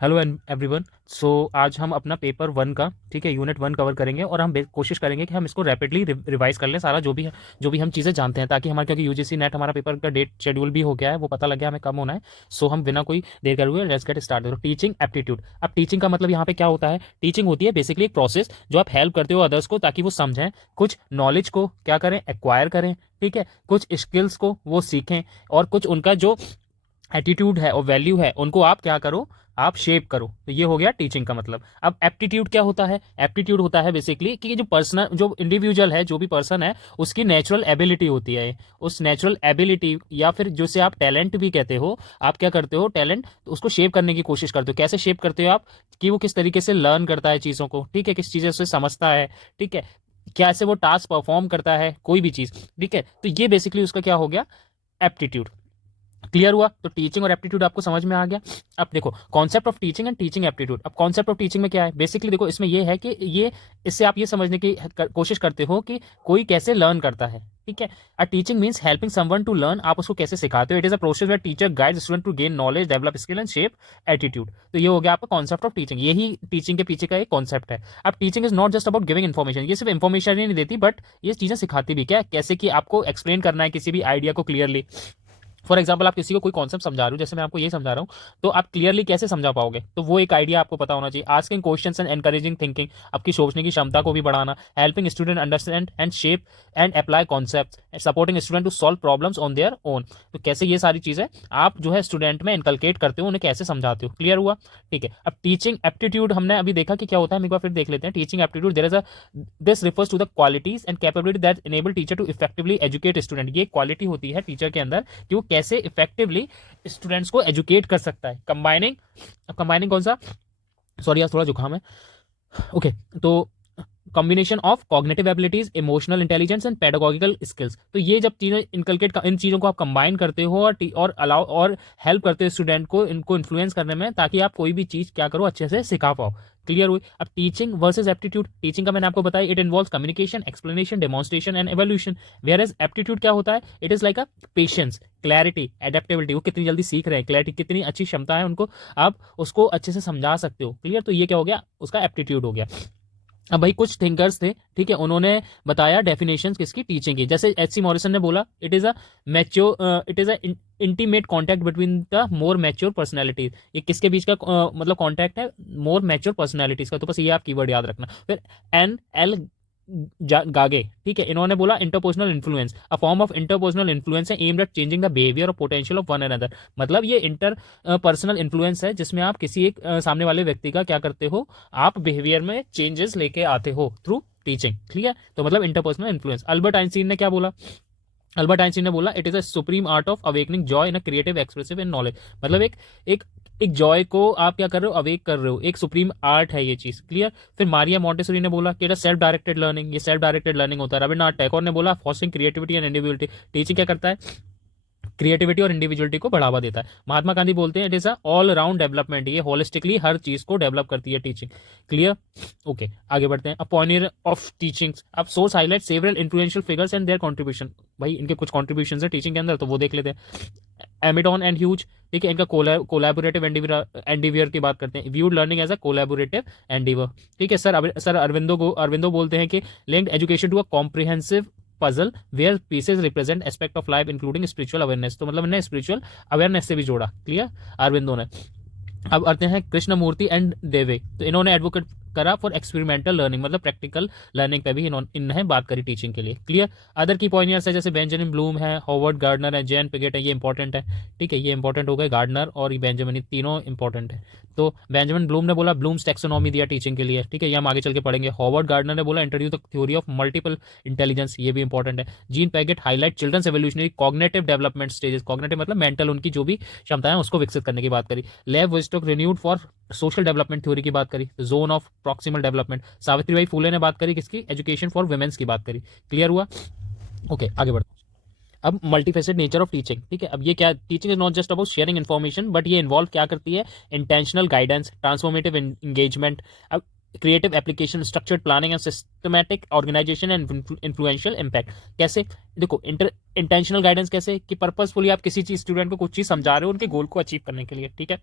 Hello everyone. सो आज हम अपना पेपर 1 का, ठीक है, यूनिट 1 कवर करेंगे और हम कोशिश करेंगे कि हम इसको रैपिडली रिवाइज कर लें सारा जो भी हम चीज़ें जानते हैं, ताकि हमारा, क्योंकि यूजीसी नेट हमारा पेपर का डेट शेड्यूल भी हो गया है, वो पता लग गया हमें कब होना है। सो हम बिना कोई देर करे हुए लेट्स गेट स्टार्ट। तो टीचिंग एप्टीट्यूड। अब टीचिंग का मतलब यहाँ पे क्या होता है? टीचिंग होती है बेसिकली एक प्रोसेस जो आप हेल्प करते हो अदर्स को, ताकि वो समझें, कुछ नॉलेज को क्या करें, एक्वायर करें, ठीक है, कुछ स्किल्स को वो सीखें, और कुछ उनका जो एटीट्यूड है और वैल्यू है उनको आप क्या करो, आप शेप करो। तो ये हो गया टीचिंग का मतलब। अब एप्टीट्यूड क्या होता है? एप्टीट्यूड होता है बेसिकली कि जो पर्सनल, जो इंडिविजुअल है, जो भी पर्सन है, उसकी नेचुरल एबिलिटी होती है। उस नेचुरल एबिलिटी या फिर जिसे आप टैलेंट भी कहते हो, आप क्या करते हो, टैलेंट, तो उसको शेप करने की कोशिश करते हो। कैसे शेप करते हो आप? कि वो किस तरीके से लर्न करता है चीज़ों को, ठीक है, किस चीज़ें से समझता है, ठीक है, कैसे वो टास्क परफॉर्म करता है, कोई भी चीज़, ठीक है। तो ये बेसिकली उसका क्या हो गया, एप्टीट्यूड। क्लियर हुआ? तो टीचिंग और एप्टीट्यूड आपको समझ में आ गया। अब देखो concept of teaching and teaching aptitude. अब कॉन्सेप्ट ऑफ टीचिंग में क्या है बेसिकली, देखो इसमें ये है कि ये, इससे आप ये समझने की कोशिश करते हो कि कोई कैसे लर्न करता है, ठीक है। A teaching means helping someone to learn. आप उसको कैसे सिखाते हो। It is a process where teacher guide student to gain knowledge, develop skill and shape attitude. तो ये हो गया आपका कॉन्सेप्ट ऑफ टीचिंग। यही टीचिंग के पीछे का एक कॉन्सेप्ट है। अब teaching is not just about giving information. ये सिर्फ इन्फॉर्मेशन ही नहीं देती, बट ये चीजें सिखाती भी। क्या? कैसे कि आपको एक्सप्लेन करना है किसी भी आइडिया को क्लियरली। फॉर एग्जाम्पल आप किसी को कोई कॉन्सेप्ट समझा रहे हो, जैसे मैं आपको ये समझा रहा हूँ, तो आप क्लियरली कैसे समझा पाओगे? तो वो एक आइडिया आपको पता होना चाहिए। Asking questions and encouraging thinking, आपकी सोचने की क्षमता को भी बढ़ाना। Helping student understand and shape and apply concept, supporting student to solve problems on their own. तो कैसे ये सारी चीज़ें आप जो है स्टूडेंट में इनकलकेट करते हो, उन्हें कैसे समझाते हो। क्लियर हुआ? ठीक है। अब टीचिंग एप्टीट्यूड हमने अभी देखा कि क्या होता है, हम एक बार फिर देख लेते हैं। Teaching aptitude, there is a, this refers to the qualities and capability that enable teacher to effectively educate student. ये क्वालिटी होती है टीचर के अंदर कि वो कैसे इफेक्टिवली स्टूडेंट्स को एजुकेट कर सकता है। कंबाइनिंग, अब कंबाइनिंग कौन सा, सॉरी यार थोड़ा जुकाम है, ओके। तो combination of cognitive abilities, emotional intelligence and pedagogical skills. तो ये जब चीजें इनकलकेट, इन चीजों को आप कंबाइन करते हो और अलाउ और हेल्प करते हो स्टूडेंट को इनको इन्फ्लुएंस करने में, ताकि आप कोई भी चीज क्या करो, अच्छे से सिखा पाओ। क्लियर हुई? अब टीचिंग वर्सेस एप्टीट्यूड। टीचिंग का मैंने आपको बताया, it involves communication, explanation, demonstration and evolution. Whereas aptitude क्या होता है? It is like a patience, clarity, adaptability. वो कितनी जल्दी सीख रहे हैं, क्लैरिटी, कितनी अच्छी क्षमता है उनको, आप उसको अच्छे से समझा सकते हो। क्लियर? तो ये क्या हो गया, उसका एप्टीट्यूड हो गया। अब भाई कुछ थिंकर्स थे, ठीक है, उन्होंने बताया डेफिनेशंस किसकी, टीचिंग की। जैसे एच सी मॉरिसन ने बोला, it is a intimate contact between the more mature personalities. ये किसके बीच का मतलब कॉन्टैक्ट है? मोर मैच्योर पर्सनैलिटीज का। तो बस ये आप कीवर्ड याद रखना। फिर एन एल गागे, ठीक है, इन्होंने बोला interpersonal influence, a form of interpersonal influence है aimed at changing the behaviour और पोटेंशियल ऑफ वन अनदर। मतलब ये इंटर पर्सनल इन्फ्लुएंस है जिसमें आप किसी एक सामने वाले व्यक्ति का क्या करते हो, आप बिहेवियर में चेंजेस लेके आते हो थ्रू टीचिंग। ठीक है, तो मतलब इंटरपर्सनल इन्फ्लुएंस। अल्बर्ट आइंस्टीन ने क्या बोला? अल्बर्ट आइंस्टीन ने बोला, it is a supreme art of awakening joy in a creative, expressive and knowledge. मतलब एक एक जॉय को आप क्या कर रहे हो, अवेक कर रहे हो, एक सुप्रीम आर्ट है ये चीज। क्लियर? फिर मारिया मॉन्टेसरी ने बोला कि सेल्फ डायरेक्टेड लर्निंग, ये सेल्फ डायरेक्टेड लर्निंग होता है। रविन्द्रनाथ टैगोर ने बोला, frosting creativity and individuality. Teaching क्या करता है? क्रिएटिविटी और इंडिविजुअलिटी को बढ़ावा देता है। महात्मा गांधी बोलते हैं, it is a all round development, ये होलिस्टिकली हर चीज को डेवलप करती है टीचिंग। क्लियर? ओके, आगे बढ़ते हैं। अ पॉनियर ऑफ टीचिंग्स। अब source highlight several influential figures and there contribution. भाई इनके कुछ कंट्रीब्यूशन है टीचिंग के अंदर, तो वो देख लेते हैं। एमिडॉन एंड ह्यूज, ठीक है, इनका कोलैबोरेटिव एंडिवियर की बात करते हैं। Viewed learning as a collaborative endeavour. ठीक है, सर अरविंदो बोलते हैं कि linked education to a comprehensive puzzle where pieces represent aspect of life including spiritual awareness. तो मतलब इन्हें स्पिरिचुअल अवेयरनेस से भी जोड़ा। क्लियर? अरविंदो ने। अब आते हैं कृष्णमूर्ति एंड देवे। तो इन्होंने एडवोकेट करा फॉर एक्सपेरिमेंटल लर्निंग, मतलब प्रैक्टिकल लर्निंग पे भी इन्हें बात करी टीचिंग के लिए। क्लियर? अदर की पॉइंटर्स है जैसे बेंजामिन ब्लूम है, हॉवर्ड गार्डनर है, जैन पिगेट है, ये इंपॉर्टेंट है। ठीक है, ये इंपॉर्टेंट हो गए, गार्डनर और ये बेंजामिन, तीनों इंपॉर्टेंट है। तो बेंजामिन ब्लूम ने बोला ब्लूम्स टैक्सोनॉमी दिया टीचिंग के लिए। ठीक है, ये हम आगे चल के पढ़ेंगे। हॉवर्ड गार्डनर ने बोला introduce the theory of multiple intelligence, ये भी इंपॉर्टेंट है। Jean Piaget highlight children's evolutionary cognitive development stages. Cognitive मतलब मेंटल, उनकी जो भी क्षमताएं उसको विकसित करने की बात करी। Lev Vygotsky renewed for social development theory की बात करी। Zone of proximal development. Savitribai Phule ने बात करी किसकी? एजुकेशन फॉर वुमेन्स की बात करी। क्लियर हुआ? ओके, आगे बढ़ते हैं। अब मल्टीफेसेड नेचर ऑफ टीचिंग। ठीक है, अब ये क्या, teaching is not just about sharing information, but ये इन्वॉल्व क्या करती है, इंटेंशनल गाइडेंस, ट्रांसफॉर्मेटिव एंगेजमेंट, अब creative application, structured planning and systematic organisation and influential impact. कैसे? देखो इंटेंशनल गाइडेंस कैसे, कि पर्पसफुली आप किसी चीज, स्टूडेंट को कुछ चीज समझा रहे हो उनके गोल को अचीव करने के लिए। ठीक है,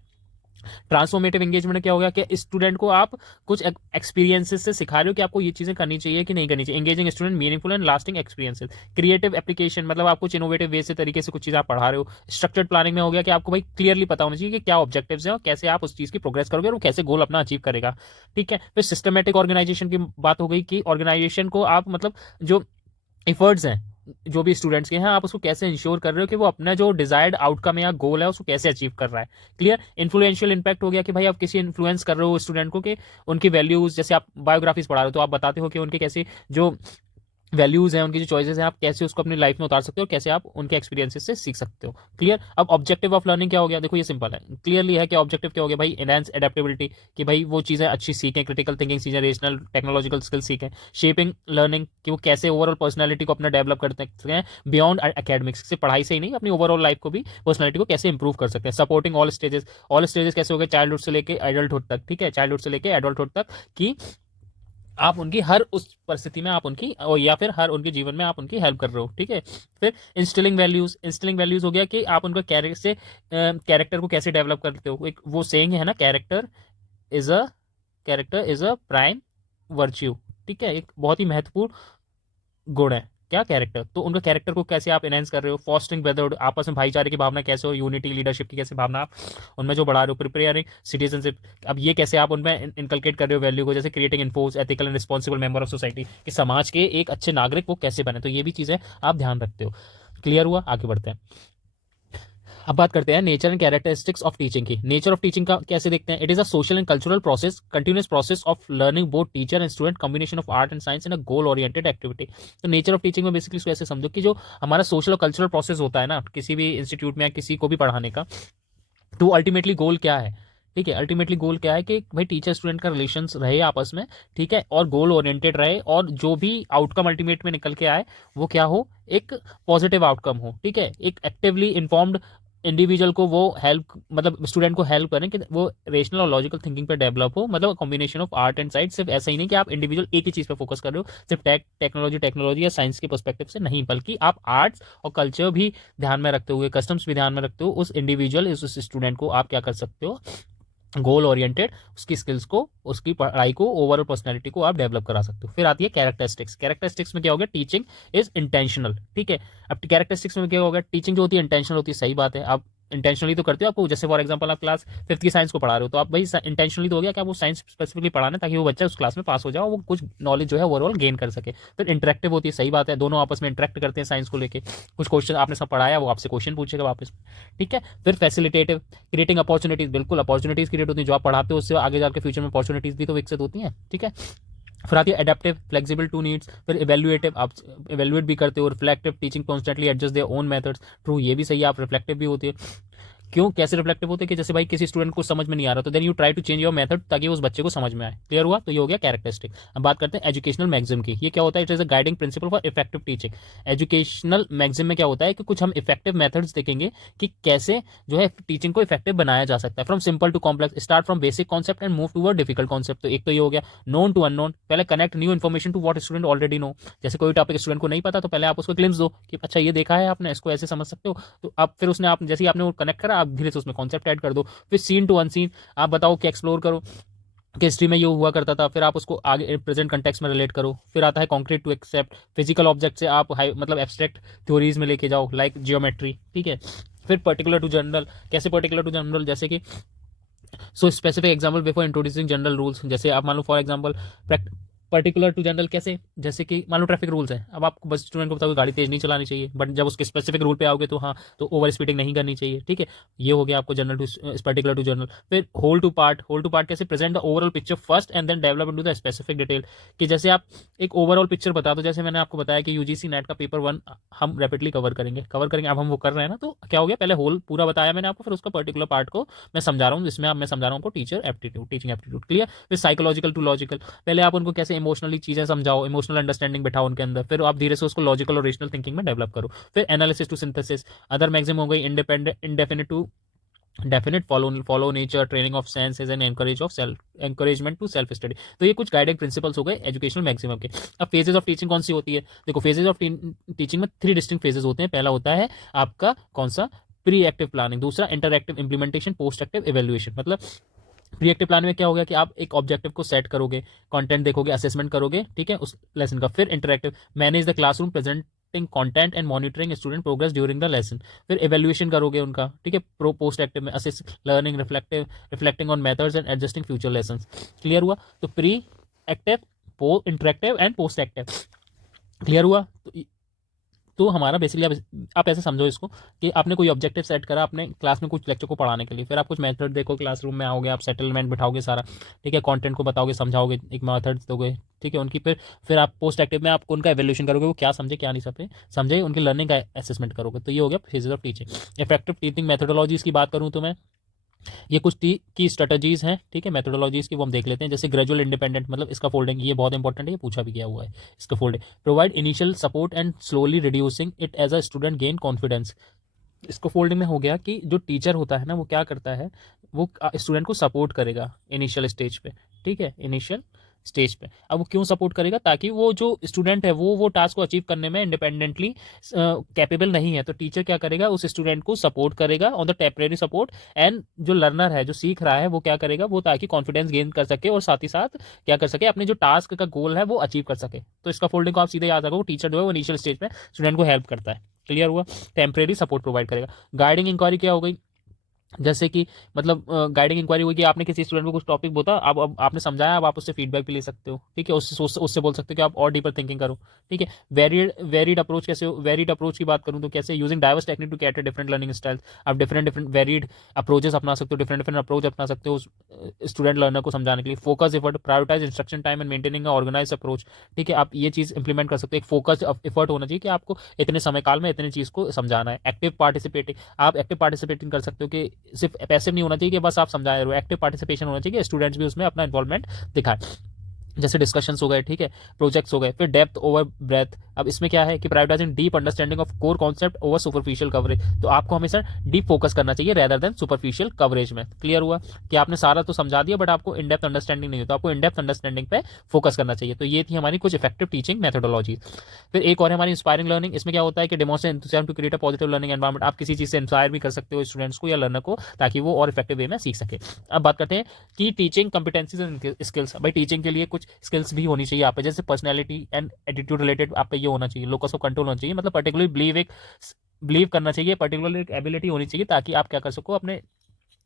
ट्रांसफॉर्मेटिव एंगेजमेंट क्या हो गया कि स्टूडेंट को आप कुछ एक्सपीरियंसेस से सिखा रहे हो कि आपको ये चीज़ें करनी चाहिए कि नहीं करनी चाहिए। Engaging student, meaningful and lasting experiences. Creative application, मतलब आप कुछ इनोवेटिव वे से तरीके से कुछ चीज़ आप पढ़ा रहे हो। स्ट्रक्चर्ड प्लानिंग में हो गया कि आपको भाई क्लियरली पता होना चाहिए कि क्या ऑब्जेक्टिव्स हैं और कैसे आप उस चीज़ की प्रोग्रेस करोगे और वो कैसे गोल अपना अचीव करेगा। ठीक है, फिर सिस्टमेटिक ऑर्गेनाइजेशन की बात हो गई कि ऑर्गेनाइजेशन को आप मतलब जो एफर्ट्स हैं जो भी स्टूडेंट्स के हैं, आप उसको कैसे इंश्योर कर रहे हो कि वो अपना जो डिजायर्ड आउटकम है या गोल है उसको कैसे अचीव कर रहा है। क्लियर। इन्फ्लुएंशियल इम्पैक्ट हो गया कि भाई आप किसी इन्फ्लुएंस कर रहे हो स्टूडेंट को कि उनकी वैल्यूज, जैसे आप बायोग्राफीज पढ़ा रहे हो तो आप बताते हो कि उनके कैसे जो वैल्यूज हैं, उनकी जो चॉइसेस हैं, आप कैसे उसको अपनी लाइफ में उतार सकते हो, कैसे आप उनके एक्सपीरियंसेस से सीख सकते हो। क्लियर। अब ऑब्जेक्टिव ऑफ लर्निंग क्या हो गया, देखो ये सिंपल है, क्लियरली है कि ऑब्जेक्टिव क्या हो गया भाई, एनहांस एडेप्टेबिलिटी, कि भाई वो चीज़ें अच्छी सीखें, क्रिटिकल थिंकिंग सीखें, रेशनल टेक्नोलॉजिकल स्किल्स सीखें। शेपिंग लर्निंग, कि वो कैसे ओवरऑल पर्सनैलिटी को अपना डेवलप करते हैं बियॉन्ड एकेडमिक्स, से पढ़ाई से ही नहीं, अपनी ओवरऑल लाइफ को भी, पर्सनैलिटी को कैसे इंप्रूव कर सकते हैं। सपोर्टिंग ऑल स्टेजेस कैसे हो गए, चाइल्डहुड से लेकर एडल्टहुड तक। ठीक है, चाइल्डहुड से लेकर एडल्टहुड तक कि आप उनकी हर उस परिस्थिति में आप उनकी, और या फिर हर उनके जीवन में आप उनकी हेल्प कर रहे हो। ठीक है। फिर इंस्टिलिंग वैल्यूज हो गया कि आप उनका कैरेक्टर को कैसे डेवलप करते हो। एक वो सेइंग है ना, is a character is a prime virtue. ठीक है, एक बहुत ही महत्वपूर्ण गुण है क्या, कैरेक्टर। तो उनका कैरेक्टर को कैसे आप एनहेंस कर रहे हो। फॉस्टरिंग ब्रदरहुड, आपस में भाईचारे की भावना कैसे हो। यूनिटी, लीडरशिप की कैसे भावना आप उनमें जो बढ़ा रहे हो। प्रिपेयरिंग सिटीजनशिप, अब ये कैसे आप उनमें इनकलकेट कर रहे हो वैल्यू को, जैसे creating enforce ethical and responsible member of society, कि समाज के एक अच्छे नागरिक वो कैसे बने। तो ये भी चीज़ें आप ध्यान रखते हो। क्लियर हुआ, आगे बढ़ते हैं। अब बात करते हैं nature and characteristics of teaching की। नेचर ऑफ टीचिंग का कैसे देखते हैं, it is a social and cultural process, continuous process of learning both teacher and student, combination of art and science in a goal oriented activity. तो nature of teaching में basically इसको ऐसे समझो कि जो हमारा सोशल और कल्चरल प्रोसेस होता है ना किसी भी इंस्टीट्यूट में या किसी को भी पढ़ाने का, तो अल्टीमेटली गोल क्या है। ठीक है, अल्टीमेटली गोल क्या है कि भाई टीचर स्टूडेंट का रिलेशंस रहे आपस में। ठीक है, और गोल ओरिएंटेड रहे, और जो भी आउटकम अल्टीमेट में निकल के आए वो क्या हो, एक पॉजिटिव आउटकम हो। ठीक है, एक एक्टिवली इन्फॉर्म्ड इंडिविजुअल को वो हेल्प, मतलब स्टूडेंट को हेल्प करें कि वो रेशनल और लॉजिकल थिंकिंग पे डेवलप हो। मतलब combination of art and science, सिर्फ ऐसा ही नहीं कि आप इंडिविजुअल एक ही चीज़ पे फोकस कर रहे हो, सिर्फ टेक्नोलॉजी या साइंस के पर्सपेक्टिव से नहीं, बल्कि आप आर्ट्स और कल्चर भी ध्यान में रखते हुए, कस्टम्स भी ध्यान में रखते हो, उस इंडिविजुअल, उस स्टूडेंट को आप क्या कर सकते हो, गोल ओरिएंटेड उसकी स्किल्स को, उसकी पढ़ाई को, ओवरऑल पर्सनैलिटी को आप डेवलप करा सकते हो। फिर आती है कैरेक्टरिस्टिक्स। कैरेक्टरिस्टिक्स में क्या हो गया, टीचिंग इज इंटेंशनल। ठीक है, अब कैरेक्टरिस्टिक्स में क्या हो गया, टीचिंग जो होती है इंटेंशनल होती है, सही बात है, आप इंटेंशनली तो करते हो। आपको जैसे फॉर एग्जांपल आप क्लास 5th की साइंस को पढ़ा रहे हो, तो आप भाई इंटेंशनली तो हो गया कि आप वो साइंस स्पेसिफिकली पढ़ाना ताकि वो बच्चा उस क्लास में पास हो जाए, वो कुछ नॉलेज जो है ओवरऑल गेन कर सके। फिर इंटरेक्टिव होती है, सही बात है, दोनों आपस में इंटरेक्ट करते हैं साइंस को लेके, कुछ क्वेश्चन आपने सब पढ़ाया, वो आपसे क्वेश्चन पूछेगा वापस। ठीक है, फिर फैसिलिटेटिव, क्रिएटिंग अपॉर्चुनिटीज, बिल्कुल अपॉर्चुनिटीज क्रिएट होती है, जो आप पढ़ाते हो उससे आगे जाकर फ्यूचर में अपॉर्चुनिटीज भी तो विकसित होती हैं। ठीक है, फिर आती है एडेप्टिव, फ्लेक्सिबल टू नीड्स। फिर इवेल्युएटिव, आप इवेल्युएट भी करते हो। Reflective, teaching constantly adjust their own methods. True, ये भी सही है, आप रिफ्लेक्टिव भी होती है। क्यों, कैसे रिफ्लेक्टिव होते हैं कि जैसे भाई किसी स्टूडेंट को समझ में नहीं आ रहा तो then you try to change your method ताकि उस बच्चे को समझ में आए। क्लियर हुआ, तो ये हो गया कैरेक्टरिस्टिक। अब बात करते हैं एजुकेशनल मैक्सिम की। ये क्या होता है, it is a guiding principle for effective teaching. Educational maxim में क्या होता है कि कुछ हम इफेक्टिव मेथड्स देखेंगे कि कैसे जो है टीचिंग को इफेक्टिव बनाया जा सकता है। From simple to complex, start from basic concept and move toward difficult concept. तो एक तो ये हो गया नोन टू अननोन, पहले connect new information to what student already know. जैसे कोई टॉपिक स्टूडेंट को नहीं पता तो पहले आप उसको ग्लिम्स दो कि अच्छा ये देखा है आपने, इसको ऐसे समझ सकते हो। तो आप फिर उसने आप जैसे ही आपने वो कनेक्ट करा, आप धीरे से उसमें कॉन्सेप्ट ऐड कर दो। फिर सीन टू अनसीन, आप बताओ कि एक्सप्लोर करो कि हिस्ट्री में ये हुआ करता था, फिर आप उसको आगे प्रेजेंट कंटेक्स्ट में रिलेट करो। फिर आता है concrete to except, physical object से आप हाई मतलब एब्स्ट्रैक्ट थ्योरीज में लेके जाओ लाइक जियोमेट्री। ठीक है, फिर पर्टिकुलर टू जनरल, कैसे पर्टिकुलर टू जनरल, जैसे कि so specific example before introducing general rules. जैसे आप मान लो for example particular to general कैसे, जैसे कि मान लो ट्रैफिक रूल्स हैं, अब आपको बस स्टूडेंट को बताओगे गाड़ी तेज नहीं चलानी चाहिए, बट जब उसके स्पेसिफिक रूल पे आओगे तो हाँ, तो ओवर स्पीडिंग नहीं करनी चाहिए। ठीक है, ये हो गया आपको general to particular to general. फिर होल टू पार्ट कैसे, present the overall picture first and then develop into the specific detail. कि जैसे आप एक ओवरऑल पिक्चर बता दो, जैसे मैंने आपको बताया कि यूजीसी नेट का पेपर 1 हम रैपिडली कवर करेंगे, अब हम वो कर रहे हैं ना, तो क्या हो गया, पहले होल पूरा बताया मैंने आपको, फिर उसका पर्टिकुलर पार्ट को मैं समझा रहा हूँ, जिसमें अब मैं समझा रहा हूँ आपको टीचिंग एप्टीट्यूड। क्लियर। फिर साइकोलॉजिकल टू लॉजिकल, पहले आप उनको कैसे इमोशनली चीजें समझाओ, इमोशनल अंडरस्टैंडिंग बिठाओ उनके अंदर, फिर आप धीरे से उसको लॉजिकल और रेशनल थिंकिंग में डेवलप करो। फिर analysis to synthesis, other maxim हो गई independent indefinite to definite, follow nature, training of senses and encouragement to self study. तो ये कुछ गाइडिंग प्रिंसिपल्स हो गए एजुकेशनल मैक्सिमम के। अब फेजेस ऑफ टीचिंग कौन सी होती है, देखो फेजेस ऑफ टीचिंग में 3 डिस्टिंक्ट फेजेस होते हैं। पहला होता है आपका कौन सा, प्री एक्टिव प्लानिंग, दूसरा interactive implementation, post active evaluation. मतलब प्री एक्टिव प्लान में क्या होगा कि आप एक ऑब्जेक्टिव को सेट करोगे, कंटेंट देखोगे, असेसमेंट करोगे, ठीक है, उस लेसन का। फिर interactive, manage the classroom, presenting content and monitoring student progress during the lesson. फिर इवेल्युएशन करोगे उनका, ठीक है, पोस्ट एक्टिव में assess learning, reflecting on methods and adjusting future lessons. Clear हुआ? तो pre active, interactive and post active. Clear हुआ? तो हमारा बेसिकली आप ऐसे समझो इसको कि आपने कोई ऑब्जेक्टिव सेट करा अपने क्लास में कुछ लेक्चर को पढ़ाने के लिए, फिर आप कुछ मेथड देखो, क्लासरूम में आओगे, आप सेटलमेंट बिठाओगे सारा, ठीक है, कंटेंट को बताओगे, समझाओगे, एक मेथड दोगे, ठीक है, उनकी फिर आप पोस्ट एक्टिव में आप उनका एवेल्यूशन करोगे, वो क्या समझे क्या नहीं समझे, उनकी लर्निंग का असेसमेंट करोगे। तो ये हो गया phases of teaching. Effective teaching methodologies की बात करूँ तो मैं, ये कुछ की स्ट्रेटजीज हैं, ठीक है, मेथोडोलॉजीज की, वो हम देख लेते हैं। जैसे ग्रेजुअल इंडिपेंडेंट, मतलब इसका फोल्डिंग, ये बहुत इंपॉर्टेंट है, ये पूछा भी गया हुआ है इसका folding. Provide initial support and slowly reducing it as a student gain confidence. इसको फोल्डिंग में हो गया कि जो टीचर होता है ना, वो क्या करता है, वो स्टूडेंट को सपोर्ट करेगा इनिशियल स्टेज पे, ठीक है, इनिशियल स्टेज पे। अब वो क्यों सपोर्ट करेगा? ताकि वो जो स्टूडेंट है वो टास्क को अचीव करने में इंडिपेंडेंटली कैपेबल नहीं है, तो टीचर क्या करेगा, उस स्टूडेंट को सपोर्ट करेगा on the temporary support. And जो लर्नर है, जो सीख रहा है, वो क्या करेगा, वो ताकि कॉन्फिडेंस गेन कर सके और साथ ही साथ क्या कर सके, अपने जो टास्क का गोल है वो अचीव कर सके। तो इसका फोल्डिंग को आप सीधे याद रखो, टीचर जो है वो इनिशियल स्टेज पे स्टूडेंट को हेल्प करता है। क्लियर हुआ? टेम्परेरी सपोर्ट प्रोवाइड करेगा। गाइडिंग इंक्वायरी क्या हो गई? जैसे कि मतलब गाइडिंग इंक्वायरी हुई कि आपने किसी स्टूडेंट को कुछ टॉपिक बोला, अब आपने समझाया, अब आप उससे फीडबैक भी ले सकते हो, ठीक है, उससे बोल सकते हो कि आप और डीपर थिंकिंग करो, ठीक है। वेरिड अप्रोच कैसे? वेरिड अप्रोच की बात करूँ तो कैसे? Using diverse technique to cater different learning style. आप डिफरेंट वेरिड अप्रोचेस अपना सकते हो, डिफरेंट अप्रोच अपना सकते हो स्टूडेंट लर्नर को समझाने के लिए। Focus effort, prioritize instruction time and maintaining organize approach, ठीक है, आप ये चीज़ इंप्लीमेंट कर सकते हो। एक फोकस एफर्ट होना चाहिए कि आपको इतने समय काल में इतनी चीज़ को समझाना है। एक्टिव पार्टिसिपेटिंग, आप एक्टिव पार्टिसिपेटिंग कर सकते हो कि सिर्फ पैसिव नहीं होना चाहिए कि बस आप समझा रहे हो, एक्टिव पार्टिसिपेशन होना चाहिए कि स्टूडेंट्स भी उसमें अपना इन्वॉल्वमेंट दिखाए। जैसे डिस्कशंस हो गए, ठीक है, प्रोजेक्ट्स हो गए। फिर डेप्थ ओवर ब्रेथ, अब इसमें क्या है कि prioritising deep understanding of core concept over superficial coverage. तो आपको हमेशा डीप फोकस करना चाहिए रेदर देन सुपरफिशियल कवरेज में। क्लियर हुआ कि आपने सारा तो समझा दिया बट आपको इन डेप्थ अंडरस्टैंडिंग नहीं होता, आपको इन डेप्थ अंडरस्टैंडिंग पे फोकस करना चाहिए। तो ये थी हमारी कुछ इफेक्टिव टीचिंग मेथोडोलॉजी। फिर एक और हमारी इंस्पायरिंग लर्निंग, इसमें क्या होता है कि demonstrate enthusiasm to create a positive learning environment. आप किसी चीज़ से इंस्पायर भी कर सकते हो स्टूडेंट्स को या लर्नर को, ताकि वो और इफेक्टिव वे में सीख सके। अब बात करते हैं कि टीचिंग कंपिटेंसीज एंड स्किल्स। भाई टीचिंग के लिए कुछ स्किल्स भी होनी चाहिए आप पे, जैसे पर्सनैलिटी एंड एटीट्यूड रिलेटेड आप पे ये होना चाहिए, लोकस ऑफ कंट्रोल होना चाहिए, मतलब पर्टिकुलरली बिलीव करना चाहिए, पर्टिकुलरली एक एबिलिटी होनी चाहिए, ताकि आप क्या कर सको, अपने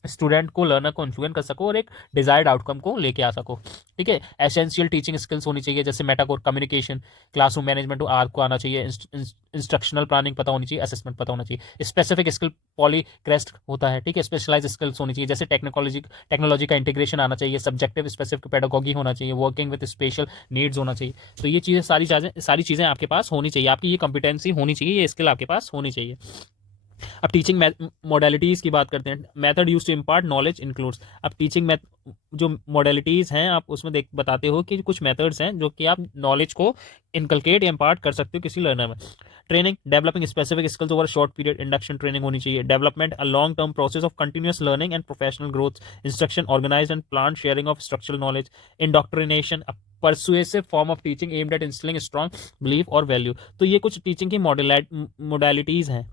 स्टूडेंट को, लर्नर को इन्फ्लुएंस कर सको और एक डिजायर्ड आउटकम को लेके आ सको, ठीक है। एसेंशियल टीचिंग स्किल्स होनी चाहिए, जैसे मेटाकोर, कम्युनिकेशन, क्लासरूम मैनेजमेंट आपको आना चाहिए, इंस्ट्रक्शनल प्लानिंग पता होनी चाहिए, असेसमेंट पता होना चाहिए। स्पेसिफिक स्किल पॉलीक्रेस्ट होता है, ठीक है, स्पेशलाइज स्किल्स होनी चाहिए, जैसे टेक्नोलॉजी का इंटीग्रेशन आना चाहिए, सब्जेक्टिव स्पेसिफिक पेडागॉगी होना चाहिए, वर्किंग विद स्पेशल नीड्स होना चाहिए। तो ये चीज़ें सारी चीज़ें आपके पास होनी चाहिए, आपकी ये कॉम्पिटेंसी होनी चाहिए, ये स्किल आपके पास होनी चाहिए। अब टीचिंग मोडेलिटीज़ की बात करते हैं। Method use to impart knowledge includes. अब टीचिंग जो मोडेलिटीज़ हैं आप उसमें बताते हो कि कुछ मेथड्स हैं जो कि आप नॉलेज को इनकलकेट या इम्पार्ट कर सकते हो किसी लर्नर में। Training, developing specific skills over short period, induction training होनी चाहिए। Development, a long term process of continuous learning and professional growth. Instruction, organize and plan sharing of structural knowledge. Indoctrination, persuasive form of teaching aimed at instilling strong belief और value. तो ये कुछ teaching की modalities हैं।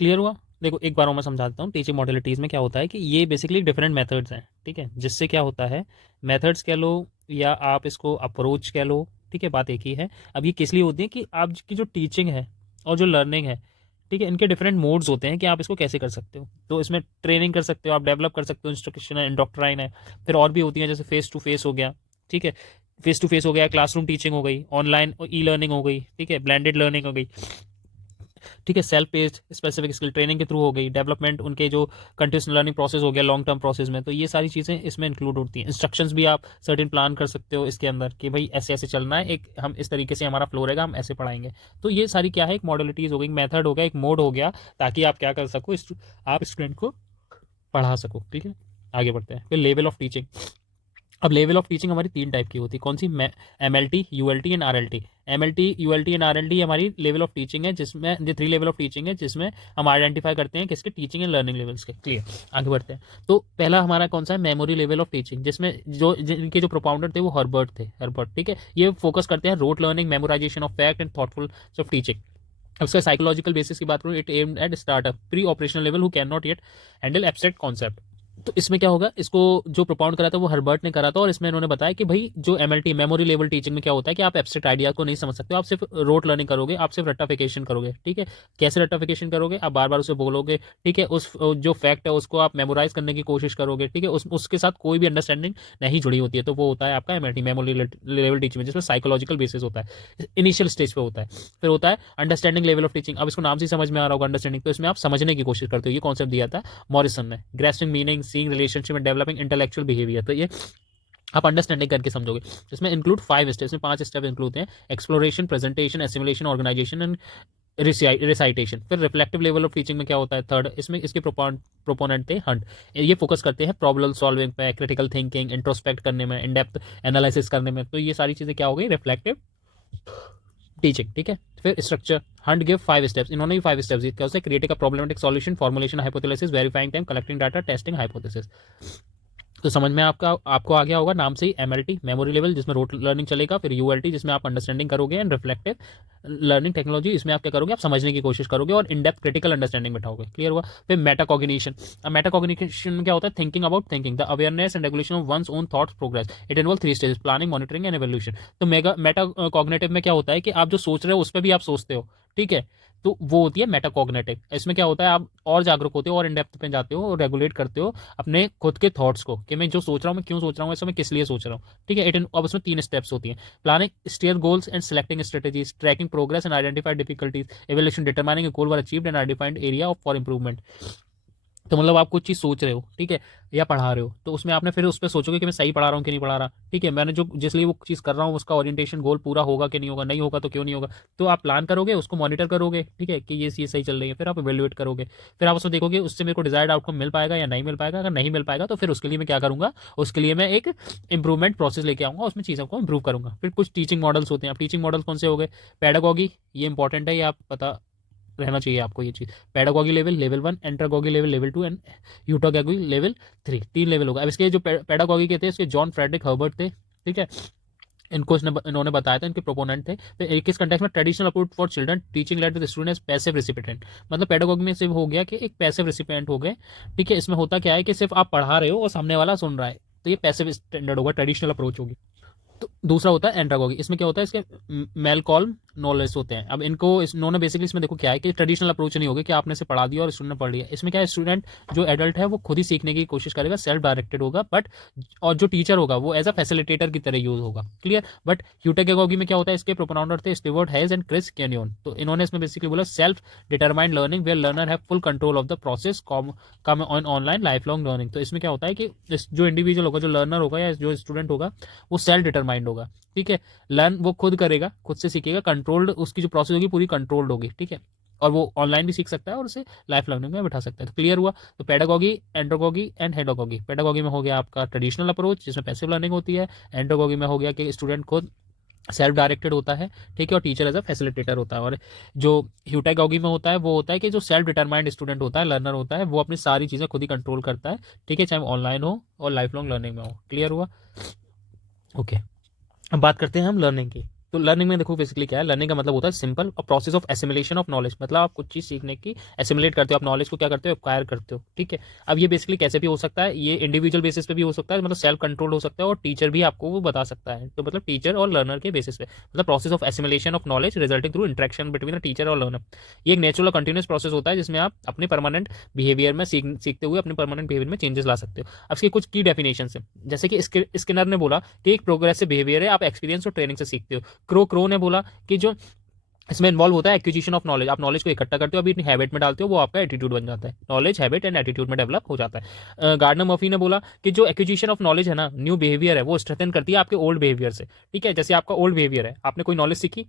Clear हुआ? देखो एक बार और मैं समझा देता हूँ। टीचिंग मॉडलिटीज़ में क्या होता है कि ये बेसिकली डिफरेंट मेथड्स हैं, ठीक है, जिससे क्या होता है, मेथड्स कह लो या आप इसको अप्रोच कह लो, ठीक है, बात एक ही है। अब ये किस लिए होती है कि आपकी जो टीचिंग है और जो लर्निंग है, ठीक है, इनके डिफरेंट मोड्स होते हैं कि आप इसको कैसे कर सकते हो। तो इसमें ट्रेनिंग कर सकते हो, आप डेवलप कर सकते हो, इंस्ट्रक्शन है, इंडोक्ट्राइन है। फिर और भी होती है, जैसे फेस टू फेस हो गया, ठीक है, फेस टू फेस हो गया, क्लासरूम टीचिंग हो गई, ऑनलाइन ई लर्निंग हो गई, ठीक है, ब्लेंडेड लर्निंग हो गई, ठीक है, self paced specific skill training के थ्रू हो गई, डेवलपमेंट उनके जो कंटिन्यूस लर्निंग प्रोसेस हो गया लॉन्ग टर्म प्रोसेस में। तो ये सारी चीज़ें इसमें इंक्लूड होती हैं। इंस्ट्रक्शंस भी आप सर्टेन प्लान कर सकते हो इसके अंदर कि भाई ऐसे ऐसे चलना है, एक हम इस तरीके से हमारा फ्लो रहेगा, हम ऐसे पढ़ाएंगे। तो ये सारी क्या है, एक मॉडलिटीज़ हो गई, मेथड हो गया, एक मोड हो गया, ताकि आप क्या कर सको, आप स्टूडेंट को पढ़ा सको, ठीक है। आगे बढ़ते हैं। फिर लेवल ऑफ टीचिंग। अब लेवल ऑफ टीचिंग हमारी 3 टाइप की होती है। कौन सी? MLT, ULT and RLT। MLT, ULT and RLT हमारी लेवल ऑफ टीचिंग है, जिसमें ये 3 लेवल ऑफ टीचिंग है, जिसमें हम आइडेंटिफाई करते हैं किसके टीचिंग एंड लर्निंग लेवल्स के। क्लियर? आगे बढ़ते हैं। तो पहला हमारा कौन सा है? मेमोरी लेवल ऑफ टीचिंग, जिसमें जिनके जो प्रोपाउंडर थे वो हर्बर्ट थे, ठीक है। ये फोकस करते हैं rote learning, memorisation of fact and thoughtful of teaching. अब इसका साइकोलॉजिकल बेसिस की बात करूँ, it aimed at startup pre operational level who can not yet handle abstract concept. तो इसमें क्या होगा, इसको जो प्रोपाउंड करा था वो हर्बर्ट ने करा था, और इसमें इन्होंने बताया कि भाई जो एमएलटी मेमोरी लेवल टीचिंग में क्या होता है कि आप एब्स्ट्रैक्ट आइडिया को नहीं समझ सकते हो, आप सिर्फ रोट लर्निंग करोगे, आप सिर्फ रट्टाफिकेशन करोगे। ठीक है, कैसे रट्टाफिकेशन करोगे, आप बार बार उसे बोलोगे। ठीक है, उस जो फैक्ट है उसको आप मेमोराइज करने की कोशिश करोगे। ठीक है, उसके साथ कोई भी अंडरस्टैंडिंग नहीं जुड़ी होती है, तो वो होता है आपका एमएलटी मेमोरी लेवल टीचिंग में, जिसमें साइकोलॉजिकल बेसिस होता है, इनिशियल स्टेज पे होता है। फिर होता है अंडरस्टैंडिंग लेवल ऑफ टीचिंग। अब इसको नाम से समझ में आ रहा होगा अंडरस्टैंडिंग, तो इसमें आप समझने की कोशिश करते हो, ये कॉन्सेप्ट दिया था मॉरिसन ने, grasping meaning, seeing relationship and developing intellectual behaviour. तो ये आप अंडरस्टैंडिंग करके समझोगे। इसमें इंक्लूड 5 स्टेप्स, में 5 स्टेप इंक्लूड हैं, exploration, presentation, assimilation, organization and recitation. फिर रिफ्लेक्टिव लेवल ऑफ टीचिंग में क्या होता है, थर्ड, इसमें इसके प्रोपोनेंट थे हंट। ये फोकस करते हैं प्रॉब्लम सॉल्विंग पे, क्रिटिकल थिंकिंग, इंट्रोस्पेक्ट करने में, इन डेप्थ एनालिसिस करने में। तो ये सारी चीज़ें क्या हो गई, रिफ्लेक्टिव टीचिंग। ठीक है, फिर स्ट्रक्चर, हंट गिव 5 स्टेप्स, इन्होंने भी 5 स्टेप्स दिए, क्या होता है, creating a problematic solution, formulation hypothesis, verifying time, collecting data, testing hypothesis. तो समझ में आपको आ गया होगा नाम से ही, एमएलटी मेमोरी लेवल जिसमें रोट लर्निंग चलेगा, फिर यूएलटी जिसमें आप अंडरस्टैंडिंग करोगे, एंड रिफ्लेक्टिव लर्निंग टेक्नोलॉजी इसमें आप क्या करोगे, आप समझने की कोशिश करोगे और इन डेप्थ क्रिटिकल अंडरस्टैंडिंग बैठाओगे। क्लियर हुआ। फिर मेटाकॉग्निशन। अब मेटाकॉग्निशन में क्या होता है, thinking about thinking, the awareness and regulation of one's own thoughts progress, it involve 3 stages, planning, monitoring and evolution. तो मेटा कॉग्निटिव में क्या होता है कि आप जो सोच रहे हो उस पर भी आप सोचते हो। ठीक है, तो वो होती है मेटाकॉग्निटिव। इसमें क्या होता है, आप और जागरूक होते हो और इन डेप्थ पे जाते हो और रेगुलेट करते हो अपने खुद के थॉट्स को, कि मैं जो सोच रहा हूँ मैं क्यों सोच रहा हूँ, ऐसा मैं किस लिए सोच रहा हूँ। ठीक है, अब उसमें 3 स्टेप्स होती हैं, planning, steer goals and selecting strategies, tracking progress and identified difficulties, evolution, determining goal whether achieved and identified area for improvement. तो मतलब आप कुछ चीज़ सोच रहे हो, ठीक है, या पढ़ा रहे हो, तो उसमें आपने फिर उस पर सोचोगे कि मैं सही पढ़ा रहा हूँ कि नहीं पढ़ा रहा। ठीक है, मैंने जो जिस लिए वो चीज़ कर रहा हूँ उसका ओरिएंटेशन गोल पूरा होगा कि नहीं होगा, नहीं होगा तो क्यों नहीं होगा। तो आप प्लान करोगे, उसको मॉनिटर करोगे, ठीक है, कि ये चीज़ सही चल रही है, फिर आप इवेल्युएट करोगे, फिर आप उसमें देखोगे उससे मेरे को डिजायर्ड आउटकम मिल पाएगा या नहीं मिल पाएगा। अगर नहीं मिल पाएगा तो फिर उसके लिए मैं क्या करूँगा, उसके लिए मैं एक इंप्रूवमेंट प्रोसेस लेके आऊँगा, उसमें चीज़ों को इंप्रूव करूँगा। फिर कुछ टीचिंग मॉडल्स होते हैं। अब टीचिंग मॉडल्स कौन से हो गए, पैडागॉगी, ये इंपॉर्टेंट है, ये आप पता रहना चाहिए आपको ये चीज़। Pedagogy level level 1, andragogy level level 2 and heutagogy level 3, 3 level होगा। अब इसके जो पैडागॉगी के थे इसके जॉन फ्रेडरिक हर्बर्ट थे। ठीक है, इनको इन्होंने बताया था, इनके प्रोपोनेंट थे। फिर एक इस कंटेक्स्ट में traditional approach for children, teaching led with student as passive recipient. मतलब पैडागॉगी में सिर्फ हो गया कि एक पैसिव रेसिपिएंट हो गए। ठीक है, इसमें होता क्या है कि सिर्फ आप पढ़ा रहे हो और सामने वाला सुन रहा है, तो ये पैसिव स्टैंडर्ड होगा, ट्रेडिशनल अप्रोच होगी। तो दूसरा होता है एंड्रागॉगी। इसमें क्या होता है, इसके मेलकॉल्म नॉलेज होते हैं। अब इनको इन्होंने बेसिकली इसमें देखो क्या है कि ट्रेडिशनल अप्रोच नहीं होगी कि आपने इसे पढ़ा दिया और स्टूडेंट ने पढ़ लिया। इसमें क्या है, स्टूडेंट जो एडल्ट है वो खुद ही सीखने की कोशिश करेगा, सेल्फ डायरेक्टेड होगा, बट और जो टीचर होगा वो एज अ फैसिलिटेटर की तरह यूज होगा। क्लियर। बट यूटेगॉगी में क्या होता है, इसके प्रोपोनेंटर थे Stewart Hase and Chris Kenyon. तो इन्होंने इसमें बेसिकली बोला self determined learning where learner have full control of the process come on online life long learning. तो इसमें क्या होता है कि जो इंडिविजुअल होगा, जो लर्नर होगा या जो स्टूडेंट होगा, वो सेल्फ डिटरमाइंड होगा। ठीक है, लर्न वो खुद करेगा, खुद से सीखेगा, कंट्रोल्ड, उसकी जो प्रोसेस होगी पूरी कंट्रोल्ड होगी। ठीक है, और वो ऑनलाइन भी सीख सकता है और उसे लाइफ लर्निंग में बैठा सकता है। तो क्लियर हुआ। तो पेडागॉगी, एंड्रोगॉगी एंड हेडोगॉगी। पेडागॉगी में हो गया आपका ट्रेडिशनल अप्रोच जिसमें पैसिव लर्निंग होती है। एंड्रोगॉगी में हो गया कि स्टूडेंट खुद सेल्फ डायरेक्टेड होता है। ठीक है, और टीचर एज अ फैसिलिटेटर होता है। और जो ह्यूटागॉगी में होता है वो होता है कि जो सेल्फ डिटरमाइंड स्टूडेंट होता है, लर्नर होता है, वो अपनी सारी चीज़ें खुद ही कंट्रोल करता है। ठीक है, चाहे ऑनलाइन हो और लाइफ लॉन्ग लर्निंग में हो। क्लियर हुआ। ओके, अब बात करते हैं हम लर्निंग की। तो लर्निंग में देखो बेसिकली क्या है, लर्निंग का मतलब होता है सिंपल और process of assimilation of knowledge. मतलब आप कुछ चीज़ सीखने की एसिमुलेट करते हो, आप नॉलेज को क्या करते हो, एक्वायर करते हो। ठीक है, अब ये बेसिकली कैसे भी हो सकता है, ये इंडिविजुअल बेसिस पे भी हो सकता है, मतलब सेल्फ कंट्रोल हो सकता है, और टीचर भी आपको वो बता सकता है। तो मतलब टीचर और लर्नर के बेसिस पे, मतलब process of assimilation of knowledge resulting through interaction between the teacher और लर्नर। ये एक नेचुरल कंटिन्यूस प्रोसेस होता है जिसमें आप अपने परमानेंट बिहेवियर में सीखते हुए अपने परमानेंट बिहेवियर में चेंजेस ला सकते हो। अब इसकी कुछ की डेफिनेशन है, जैसे कि स्किनर ने बोला कि एक प्रोग्रेसिव बिहेवियर है, आप एक्सपीरियंस और ट्रेनिंग से सीखते हो। क्रो ने बोला कि जो इसमें इन्वॉल्व होता है एक्विजिशन ऑफ नॉलेज, आप नॉलेज को इकट्ठा करते हो, अभी अपनी हैबिट में डालते हो, वो आपका एटीट्यूड बन जाता है। नॉलेज हैबिट एंड एटीट्यूड में डेवलप हो जाता है। गार्डनर मर्फी ने बोला कि जो एक्विजिशन ऑफ नॉलेज है ना, न्यू बिहेवियर है, वो स्ट्रेंथन करती है आपके ओल्ड बिहेवियर से। ठीक है, जैसे आपका ओल्ड बिहेवियर है, आपने कोई नॉलेज सीखी,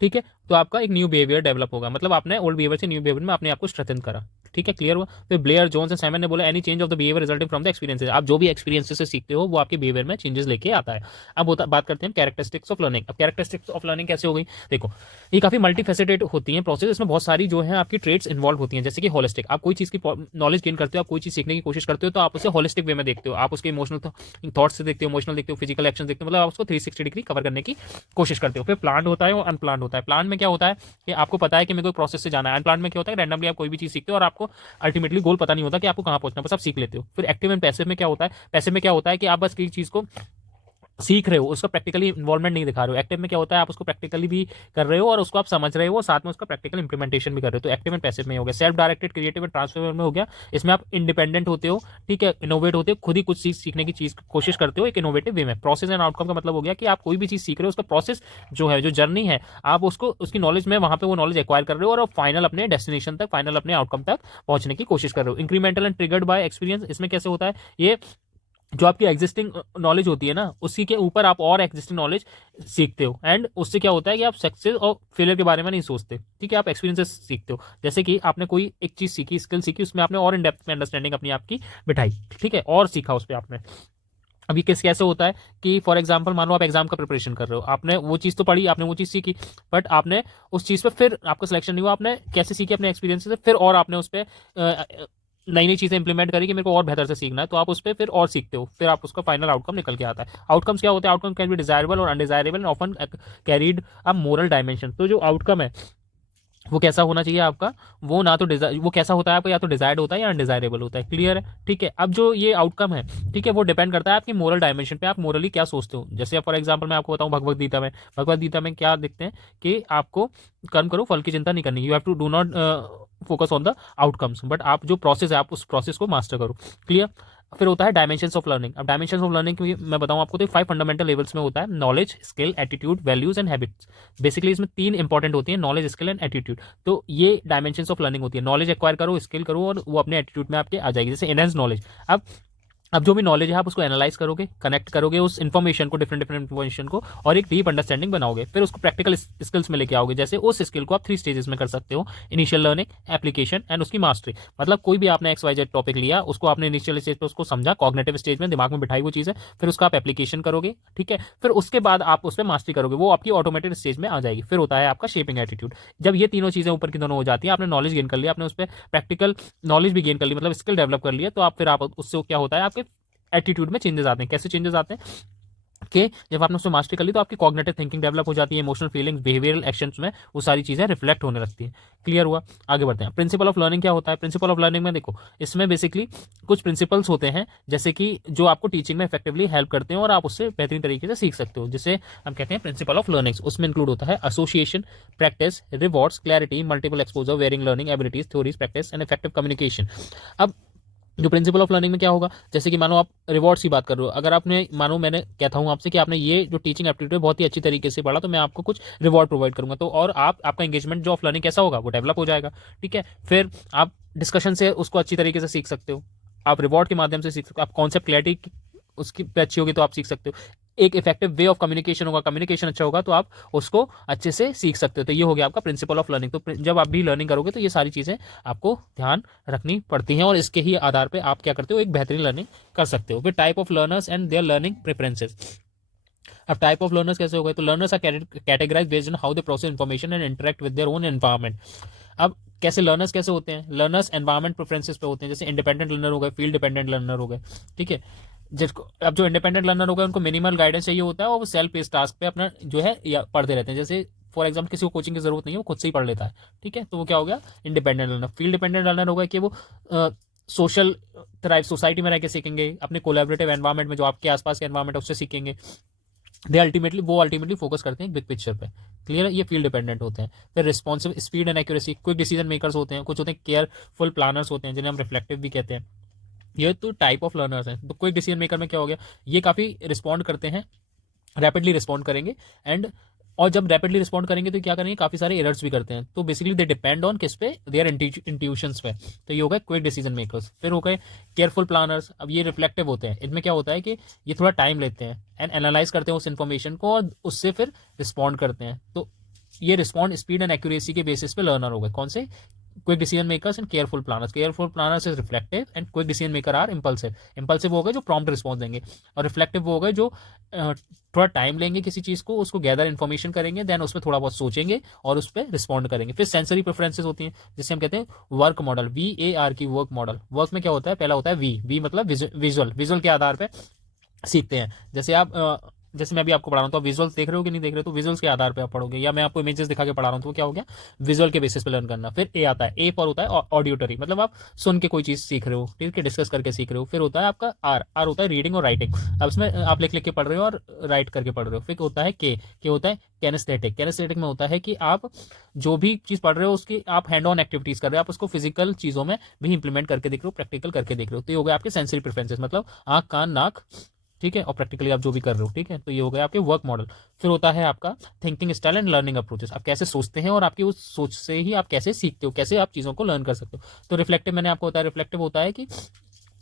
ठीक है, तो आपका एक न्यू बिहेवियर डेवलप होगा, मतलब आपने ओल्ड बिहेवियर से न्यू बिहेवियर में अपने आप को स्ट्रेंथन करा। ठीक है, क्लियर हुआ। फिर ब्लेयर, जोन्स एंड साइमन ने बोला any change of the behaviour resulting from the experiences. आप जो भी एक्सपीरियंसेस से सीखते हो वो आपके बिहेवियर में चेंजेस लेके आता है। अब बात करते हैं कैरेक्टरिस्टिक्स ऑफ लर्निंग। अब कैरेक्टरिस्टिक्स ऑफ लर्निंग कैसे हो गई, देखो ये काफी मल्टीफेसेटेड होती है प्रोसेस, इसमें बहुत सारी जो है आपकी ट्रेड्स इन्वॉल्व होती हैं। जैसे कि होलिस्टिक, आप कोई चीज की नॉलेज गेन करते हो, आप कोई चीज सीखने की कोशिश करते हो तो आप उसे होलिस्टिक वे में देखते हो, आप उसके इमोशनल थॉट्स से देखते हो, इमोशनल देखते हो, फिजिकल एक्शन देखते हो, मतलब आप उसको 360 डिग्री कवर करने की कोशिश करते हो। फिर प्लान होता है और अनप्लान होता है। प्लान में क्या होता है कि आपको पता है कि मेरे को प्रोसेस से जाना है। अनप्लान में क्या होता है, रैंडमली आप कोई भी चीज सीखते हो और आपको अल्टीमेटली गोल पता नहीं होता कि आपको कहाँ पहुंचना, बस आप सीख लेते हो। फिर एक्टिव एंड पैसिव में क्या होता है, पैसिव में क्या होता है कि आप बस किसी चीज को सीख रहे हो, उसका प्रैक्टिकली इन्वॉल्वमेंट नहीं दिखा रहे हो। एक्टिव में क्या होता है, आप उसको प्रैक्टिकली भी कर रहे हो और उसको आप समझ रहे हो, साथ में उसका प्रैक्टिकल इंप्लीमेंटेशन भी कर रहे हो। तो एक्टिव एंड पैसिव में हो गया। Self directed, creative and transfer में हो गया, इसमें आप इंडिपेंडेंट होते हो, ठीक है, इनोवेट होते हो, खुद ही कुछ चीज सीखने की चीज कोशिश करते हो एक इनोवेटिव वे में। प्रोसेस एंड आउटकम का मतलब हो गया कि आप कोई भी चीज सीख रहे हो, उसका प्रोसेस जो है, जो जर्नी है, आप उसको उसकी नॉलेज में वहां पे वो नॉलेज एक्वायर कर रहे हो और फाइनल अपने डेस्टिनेशन तक, फाइनल अपने आउटकम तक पहुंचने की कोशिश कर रहे हो। Incremental and triggered by experience, इसमें कैसे होता है, ये जो आपकी एग्जिस्टिंग नॉलेज होती है ना, उसी के ऊपर आप और एग्जिस्टिंग नॉलेज सीखते हो। एंड उससे क्या होता है कि आप सक्सेस और फेलियर के बारे में नहीं सोचते, ठीक है, आप एक्सपीरियंसेस सीखते हो। जैसे कि आपने कोई एक चीज सीखी, स्किल सीखी, उसमें आपने और इन डेप्थ में अंडरस्टैंडिंग अपनी आपकी बिठाई, ठीक है, और सीखा उस पर आपने। अभी किस कैसे होता है कि फॉर एग्जांपल मान लो आप एग्जाम का प्रिपरेशन कर रहे हो, आपने वो चीज़ तो पढ़ी, आपने वो चीज़ सीखी, बट आपने उस चीज़ पे फिर आपका सिलेक्शन नहीं हुआ, आपने कैसे सीखी अपने एक्सपीरियंस से, फिर और आपने उस पर नई नई चीज़ें इंप्लीमेंट करी कि मेरे को और बेहतर से सीखना है, तो आप उस पर फिर और सीखते हो, फिर आप उसका फाइनल आउटकम निकल के आता है। आउटकम्स क्या होते हैं, आउटकम कैन बी डिजायरेबल और undesirable and often carried a moral dimension. तो जो आउटकम है वो कैसा होना चाहिए आपका, वो ना तो वो कैसा होता है आपका, या तो डिजायर्ड होता है या अनडिजायरेबल होता है, क्लियर है, ठीक है। अब जो ये आउटकम है, ठीक है, वो डिपेंड करता है आपकी मोरल डायमेंशन पे, आप मोरली क्या सोचते हो। जैसे फॉर एग्जांपल मैं आपको बताऊं, भगवत गीता में क्या देखते हैं कि आपको कर्म करो, फल की चिंता नहीं करनी, you have to do not focus on the outcomes, but आप जो प्रोसेस है आप उस प्रोसेस को मास्टर करो, क्लियर। फिर होता है डायमेंशंस ऑफ लर्निंग। अब डायमेंशंस ऑफ लर्निंग की मैं बताऊं आपको तो 5 फंडामेंटल लेवल्स में होता है, knowledge, skill, attitude, values and habits. Basically इसमें 3 इंपॉर्टेंट होती है, नॉलेज, स्किल एंड एटीट्यूड। तो ये डायमेंशंस ऑफ लर्निंग होती है, नॉलेज एक्वायर करो, स्किल करो, और वो अपने एटीट्यूड में आपके आ जाएगी। जैसे एनहेंस नॉलेज, अब जो भी नॉलेज है आप उसको एनालाइज करोगे, कनेक्ट करोगे उस इन्फॉर्मेशन को, डिफरेंट डिफरेंट इन्फॉर्मेशन को, और एक डीप अंडरस्टैंडिंग बनाओगे, फिर उसको प्रैक्टिकल स्किल्स में लेके आओगे। जैसे उस स्किल को आप 3 स्टेजेस में कर सकते हो, इनिशियल लर्निंग, एप्लीकेशन एंड उसकी मास्टरी। मतलब कोई भी आपने XYZ टॉपिक लिया, उसको आपने इनिशियल स्टेज पर उसको समझा, कॉग्निटिव स्टेज में दिमाग में बिठाई वो चीज़ है, फिर उसका आप एप्लीकेशन करोगे, ठीक है, फिर उसके बाद आप उस पर मास्टरी करोगे, वो आपकी ऑटोमेटेड स्टेज में आ जाएगी। फिर होता है आपका शेपिंग एटीट्यूड। जब ये तीनों चीज़ें ऊपर की दोनों हो जाती है, आपने नॉलेज गेन कर लिया, आपने उस पर प्रैक्टिकल नॉलेज भी गेन कर ली, मतलब स्किल डेवलप कर लिया, तो आप फिर आप उससे क्या होता है, आपके एटीट्यूड में चेंजेस आते हैं। कैसे चेंजेस आते हैं कि जब आपने उसमें मास्टरी कर ली तो आपकी कॉग्निटिव थिंकिंग डेवलप हो जाती है, इमोशनल फीलिंग्स, बिहेवियरल एक्शंस में वो सारी चीज़ें रिफ्लेक्ट होने लगती हैं, क्लियर हुआ। आगे बढ़ते हैं। प्रिंसिपल ऑफ लर्निंग क्या होता है, प्रिंसिपल ऑफ लर्निंग में देखो, इसमें बेसिकली कुछ प्रिंसिपल्स होते हैं जैसे कि जो आपको टीचिंग में इफेक्टिवली हेल्प करते हैं और आप उससे बेहतरीन तरीके से सीख सकते हो, जिसे हम कहते हैं प्रिंसिपल ऑफ लर्निंग्स। उसमें इंक्लूड होता है association, practice, rewards, clarity, multiple exposure, varying learning abilities, theories, practice and effective communication. अब जो प्रिंसिपल ऑफ लर्निंग में क्या होगा, जैसे कि मानो आप रिवॉर्ड्स की बात कर रहे हो, अगर आपने मानो मैंने कहता हूँ आपसे कि आपने ये जो टीचिंग एप्टीट्यूड है बहुत ही अच्छी तरीके से पढ़ा, तो मैं आपको कुछ रिवॉर्ड प्रोवाइड करूंगा, तो और आपका एंगेजमेंट जो ऑफ लर्निंग कैसा होगा, वो डेवलप हो जाएगा, ठीक है। फिर आप डिस्कशन से उसको अच्छी तरीके से सीख सकते हो, आप रिवॉर्ड के माध्यम से सीख सकते हो, आप कॉन्सेप्ट क्लैरिटी उसकी अच्छी होगी तो आप सीख सकते हो, एक इफेक्टिव वे ऑफ कम्युनिकेशन होगा, कम्युनिकेशन अच्छा होगा तो आप उसको अच्छे से सीख सकते हो। तो ये हो गया आपका प्रिंसिपल ऑफ लर्निंग। तो जब आप भी लर्निंग करोगे तो ये सारी चीज़ें आपको ध्यान रखनी पड़ती हैं और इसके ही आधार पे आप क्या करते हो, एक बेहतरीन लर्निंग कर सकते हो। फिर type of learners and their learning preferences. अब टाइप ऑफ लर्नर्स कैसे हो गए, तो learners are categorize based on how they process information and interact with their own environment. अब कैसे लर्नर्स कैसे होते हैं, लर्नर्स एनवायरमेंट प्रेफरेंसेस पे होते हैं, जैसे इंडिपेंडेंट लर्नर हो गए, फील्ड डिपेंडेंट लर्नर हो गए, ठीक है। जिसको अब जो इंडिपेंडेंट लर्नर हो गए उनको मिनिमल गाइडेंस चाहिए होता है और वो सेल्फ पेस टास्क पे अपना जो है या पढ़ते रहते हैं। जैसे फॉर एग्जाम्पल किसी को कोचिंग की जरूरत नहीं है, वो खुद से ही पढ़ लेता है, ठीक है, तो वो क्या हो गया, independent learner. Field dependent learner हो गया कि वो सोशल थ्राइव, सोसाइटी में रह के सीखेंगे, अपने कोलैबोरेटिव एनवायरमेंट में जो आपके आसपास के एनवायरमेंट है उससे सीखेंगे। अल्टीमेटली फोकस करते हैं बिग पिक्चर पे, क्लियर है, ये फील्ड डिपेंडेंट होते हैं। फिर responsive, speed and accuracy, quick decision makers होते हैं, कुछ होते हैं केयरफुल प्लानर्स होते हैं जिन्हें हम रिफ्लेक्टिव भी कहते हैं। ये तो टाइप ऑफ लर्नर्स हैं। तो क्विक डिसीजन मेकर में क्या हो गया, ये काफ़ी रिस्पॉन्ड करते हैं, रैपिडली रिस्पॉन्ड करेंगे एंड और जब रैपिडली रिस्पॉन्ड करेंगे तो क्या करेंगे, काफ़ी सारे एरर्स भी करते हैं, तो बेसिकली दे डिपेंड ऑन किस पे, देयर इंट्यूशंस पे। तो ये हो गए क्विक डिसीजन मेकर्स। फिर हो गए केयरफुल प्लानर्स। अब ये रिफ्लेक्टिव होते हैं, इनमें क्या होता है कि ये थोड़ा टाइम लेते हैं एंड एनालाइज करते हैं उस इन्फॉर्मेशन को और उससे फिर रिस्पॉन्ड करते हैं। तो ये रिस्पॉन्ड स्पीड एंड एक्यूरेसी के बेसिस पे लर्नर हो गए, कौन से, quick decision makers and careful planners. Careful planners is reflective and quick decision maker are impulsive. Impulsive हो गए जो प्रॉम्प्ट रिस्पॉन्स देंगे, और रिफ्लेक्टिव वो हो गए जो थोड़ा टाइम लेंगे किसी चीज़ को, उसको गैदर इन्फॉर्मेशन करेंगे, देन उस पर थोड़ा बहुत सोचेंगे और उस पर रिस्पॉन्ड करेंगे। फिर सेंसरी प्रेफरेंसेस होती हैं, जिससे हम कहते हैं वर्क मॉडल, VAR की वर्क मॉडल। वर्क में क्या होता है, पहला होता है वी मतलब विजुअल, विजुअल के आधार पर सीखते हैं। जैसे आप जैसे मैं अभी आपको पढ़ा रहा हूँ तो आप विजुअल्स देख रहे हो कि नहीं देख रहे हो, तो विजुअल्स के आधार पे आप पढ़ोगे, या मैं आपको इमेजेस दिखा के पढ़ा रहा हूँ तो वो क्या हो गया, विजुअल के बेसिस पे लर्न करना। फिर ए आता है, ए पर होता है ऑडियोटरी, मतलब आप सुन के कोई चीज़ सीख रहे हो, ठीक है, डिस्कस करके सीख रहे हो। फिर होता है आपका आर, आर होता है रीडिंग और राइटिंग, अब इसमें आप लिख लिख के पढ़ रहे हो और राइट करके पढ़ रहे हो। फिर होता है के होता है कैनेस्थेटिक। कैनेस्थेटिक में होता है कि आप जो भी चीज़ पढ़ रहे हो उसकी आप हैंड ऑन एक्टिविटीज़ कर रहे हो, आप उसको फिजिकल चीज़ों में भी इंप्लीमेंट करके देख रहे हो, प्रैक्टिकल करके देख रहे हो। तो ये हो गया आपके सेंसरी प्रेफरेंसेस, मतलब आँख कान नाक, ठीक है, और प्रैक्टिकली आप जो भी कर रहे हो, ठीक है। तो ये हो गया आपके वर्क मॉडल। फिर होता है आपका thinking style and learning approaches, आप कैसे सोचते हैं और आपकी उस सोच से ही आप कैसे सीखते हो, कैसे आप चीज़ों को लर्न कर सकते हो। तो रिफ्लेक्टिव मैंने आपको बताया, रिफ्लेक्टिव होता है कि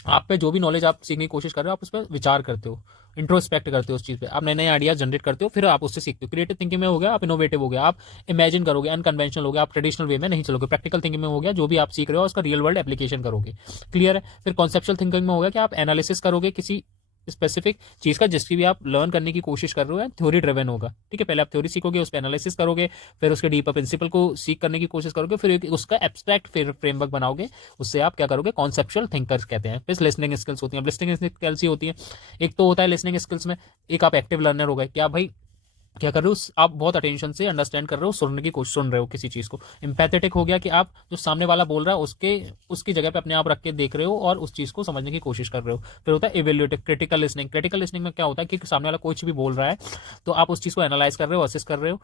आप पे जो भी नॉलेज आप सीखने की कोशिश कर रहे हो, आप उस पर विचार करते हो, इंट्रोस्पेक्ट करते हो उस चीज़ पे, आप नए नए आइडियाज जनरेट करते हो, फिर आप उससे सीखते हो। क्रिएटिव थिंकिंग में हो गया आप इनोवेटिव हो गया, आप इमेजिन करोगे, अनकन्वेंशनल हो गया, आप ट्रेडिशनल वे में नहीं चलोगे। प्रैक्टिकल थिंकिंग में हो गया जो भी आप सीख रहे हो उसका रियल वर्ल्ड एप्लीकेशन करोगे, क्लियर है। फिर कॉन्सेप्चुअल थिंकिंग में हो गया कि आप एनालिसिस करोगे किसी स्पेसिफिक चीज़ का, जिसकी भी आप लर्न करने की कोशिश कर रहे हो, थ्योरी ड्रिवन होगा, ठीक है। पहले आप थ्योरी सीखोगे, उस पर एनालिसिस करोगे, फिर उसके डीपर प्रिंसिपल को सीख करने की कोशिश करोगे, फिर उसका एब्स्ट्रैक्ट फ्रेमवर्क बनाओगे, उससे आप क्या करोगे, कॉन्सेप्चुअल थिंकर्स कहते हैं। फिर लिसनिंग स्किल्स होती हैं। लिसनिंग स्किल्स ही होती है, एक तो होता है लिसनिंग स्किल्स में, एक आप एक्टिव लर्नर हो गए, क्या भाई क्या कर रहे हो, आप बहुत अटेंशन से अंडरस्टैंड कर रहे हो, सुनने की कोशिश, सुन रहे हो किसी चीज़ को। एम्पैथेटिक हो गया कि आप जो सामने वाला बोल रहा है उसकी जगह पे अपने आप रख के देख रहे हो और उस चीज़ को समझने की कोशिश कर रहे हो। फिर होता है इवेल्यूएटिव, क्रिटिकल लिसनिंग। क्रिटिकल लिसनिंग में क्या होता है कि सामने वाला कुछ भी बोल रहा है तो आप उस चीज़ को एनालाइज कर रहे हो, असेस कर रहे हो,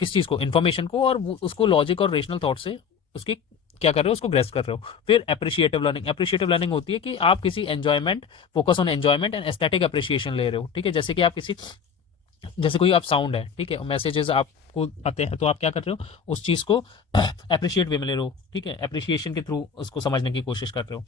किस चीज़ को, इन्फॉर्मेशन को, और उसको लॉजिक और रेशनल थॉट से उसकी क्या कर रहे हो, उसको ग्रेस कर रहे हो। फिर एप्रिशिएटिव लर्निंग। एप्रिशिएटिव लर्निंग होती है कि आप किसी enjoyment, focus on enjoyment and aesthetic appreciation ले रहे हो, ठीक है। जैसे कि आप किसी, जैसे कोई आप साउंड है, ठीक है, मैसेजेस आपको आते हैं तो आप क्या कर रहे हो, उस चीज़ को अप्रिशिएट वे में ले रहे हो, ठीक है, अप्रिशिएशन के थ्रू उसको समझने की कोशिश कर रहे हो।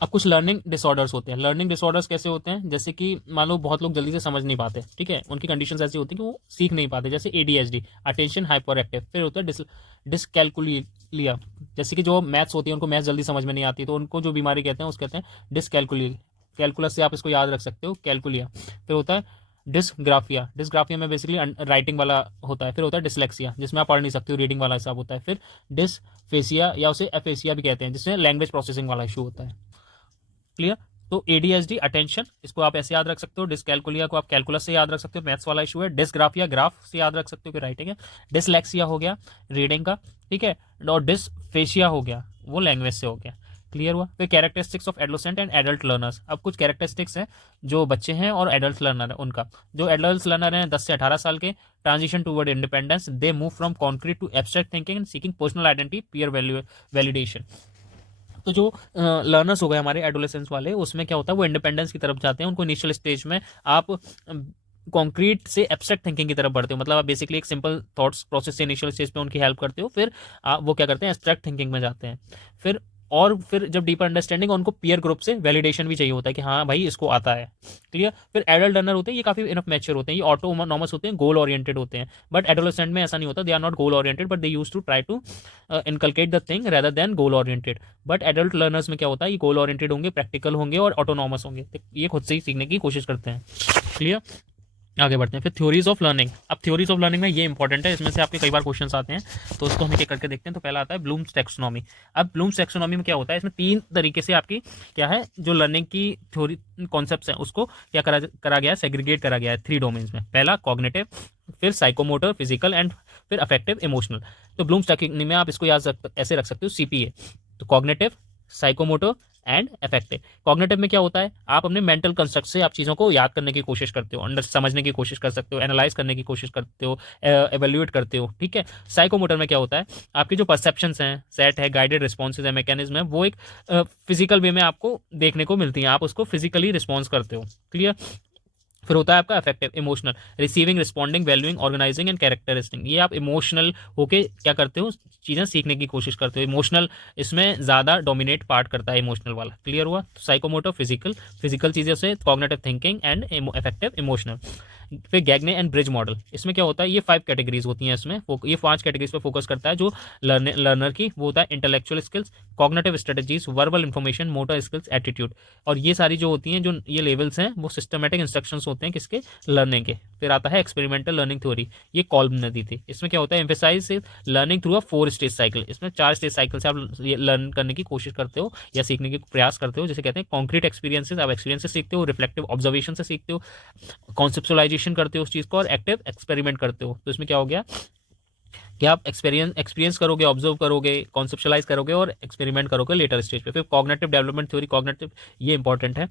अब कुछ लर्निंग डिसऑर्डर्स होते हैं। लर्निंग डिसऑर्डर्स कैसे होते हैं, जैसे कि मान लो बहुत लोग जल्दी से समझ नहीं पाते, ठीक है, उनकी कंडीशंस ऐसी होती हैं कि वो सीख नहीं पाते, जैसे ADHD, अटेंशन हाइपर एक्टिव। फिर होता है डिसकैलकुलिया, जैसे कि जो मैथ्स होती है उनको मैथ्स जल्दी समझ में नहीं आती, तो उनको जो बीमारी कहते हैं उसको कहते हैं डिसकैलकुलिया। कैलकुलस से आप इसको याद रख सकते हो, कैलकुलिया। फिर होता है डिस्ग्राफिया। डिस्ग्राफिया में बेसिकली राइटिंग वाला होता है। फिर होता है डिसलेक्सिया, जिसमें आप पढ़ नहीं सकते हो, रीडिंग वाला हिसाब होता है। फिर डिसफेसिया या उसे एफेसिया भी कहते हैं, जिसमें लैंग्वेज प्रोसेसिंग वाला इशू होता है, क्लियर। तो ADHD अटेंशन, इसको आप ऐसे याद रख सकते हो। डिसकैलकुलिया को आप कैलकुलस से याद रख सकते हो, मैथ्स वाला इशू है। डिसग्राफिया ग्राफ से याद रख सकते हो कि राइटिंग है। डिसलेक्सिया हो गया रीडिंग का, ठीक है, और डिसफेसिया हो गया वो लैंग्वेज से हो गया, क्लियर हुआ। फिर characteristics of adolescent and adult learners. अब कुछ कैरेक्टरिस्टिक्स हैं जो बच्चे हैं और एडल्ट लर्नर है उनका। जो एडल्ट लर्नर हैं 10 से 18 साल के, transition toward independence, they move from concrete to abstract thinking and seeking personal identity, peer validation. तो जो लर्नर्स हो गए हमारे एडोलेसेंस वाले, उसमें क्या होता है, वो इंडिपेंडेंस की तरफ जाते हैं। उनको इनिशियल स्टेज में आप कॉन्क्रीट से एब्स्ट्रैक्ट थिंकिंग की तरफ बढ़ते हो, मतलब आप बेसिकली एक सिंपल थॉट्स प्रोसेस से इनिशियल स्टेज पे उनकी हेल्प करते हो, फिर वो क्या करते हैं, एब्स्ट्रैक्ट थिंकिंग में जाते हैं। फिर जब डीपर अंडरस्टैंडिंग, उनको पीयर ग्रुप से वैलिडेशन भी चाहिए होता है कि हाँ भाई इसको आता है, क्लियर। फिर एडल्ट लर्नर होते हैं, ये काफ़ी इनफ मैच्योर होते हैं, ये ऑटोनॉमस होते हैं, गोल ओरिएंटेड होते हैं। बट एडोलेसेंट में ऐसा नहीं होता, they are not goal oriented, but they use to try to inculcate the thing rather than goal oriented. But adult learners में क्या होता है, ये गोल ओरिएंटेड होंगे, प्रैक्टिकल होंगे और ऑटोनॉमस होंगे, तो ये खुद से ही सीखने की कोशिश करते हैं, क्लियर। आगे बढ़ते हैं। फिर थ्योरीज ऑफ लर्निंग। अब थ्योरीज ऑफ लर्निंग में ये इंपॉर्टेंट है, इसमें से आपके कई बार क्वेश्चंस आते हैं, तो उसको हम एक एक करके देखते हैं। तो पहला आता है ब्लूम्स टैक्सोनॉमी। अब ब्लूम्स टैक्सोनॉमी में क्या होता है, इसमें 3 तरीके से आपकी क्या है, जो लर्निंग की थ्योरी कॉन्सेप्ट्स हैं उसको क्या करा गया है, सेग्रीगेट करा गया है 3 डोमेन्स में। पहला कॉग्निटिव, फिर साइकोमोटर फिजिकल, एंड फिर अफेक्टिव इमोशनल। तो ब्लूम्स टैक्सोनॉमी में आप इसको याद ऐसे रख सकते हो, CPA। तो cognitive, psychomotor and affective. Cognitive में क्या होता है, आप अपने मेंटल कंस्ट्रक्ट से आप चीज़ों को याद करने की कोशिश करते हो, अंडर समझने की कोशिश कर सकते हो, एनालाइज करने की कोशिश करते हो, एवेल्यूएट करते हो, ठीक है। साइकोमोटर में क्या होता है, आपकी जो परसेप्शंस हैं, सेट है, गाइडेड रिस्पॉन्सेज है, मैकेनिज्म है, वो एक फिजिकल वे में आपको देखने को मिलती हैं, आप उसको फिजिकली रिस्पॉन्स करते हो, क्लियर। फिर होता है आपका affective emotional, receiving, responding, valuing, organising and characterising. ये आप इमोशनल होके क्या करते हो, चीज़ें सीखने की कोशिश करते हो। इमोशनल इसमें ज़्यादा डोमिनेट पार्ट करता है, इमोशनल वाला, क्लियर हुआ। तो साइकोमोटर फिजिकल चीज़ें से, cognitive thinking and effective emotional. फिर गैगने एंड ब्रिज मॉडल, इसमें क्या होता है, ये 5 कैटेगरीज होती हैं इसमें, ये 5 कैटेगरीज पे फोकस करता है जो लर्नर की, वो होता है intellectual skills, cognitive strategies, verbal information, motor skills, attitude. और ये सारी जो होती हैं, जो ये लेवल्स हैं, वो सिस्टमेटिक इंस्ट्रक्शंस होते हैं किसके, लर्निंग के। फिर आता है एक्सपेरिमेंटल लर्निंग थ्योरी, ये कॉल्ब ने दी थी। इसमें क्या होता है, emphasize learning through a 4 stage cycle, इसमें 4 स्टेज साइकिल से आप लर्न करने की कोशिश करते हो या सीखने की प्रयास करते हो, जैसे कहते हैं कॉन्क्रीट एक्सपीरियंसेस, आप एक्सपीरियंस से सीखते हो, रिफ्लेक्टिव ऑब्जर्वेशन से सीखते हो, कॉन्सेप्चुअलाइजेशन करते हो उस चीज़ को, और एक्टिव एक्सपेरिमेंट करते हो। तो इसमें क्या हो गया कि आप एक्सपीरियंस करोगे, ऑब्जर्व करोगे, कॉन्सेप्चुअलाइज करोगे और एक्सपेरिमेंट करोगे लेटर स्टेज पे। फिर कॉग्निटिव डेवलपमेंट थ्योरी, कॉग्निटिव ये इंपॉर्टेंट है,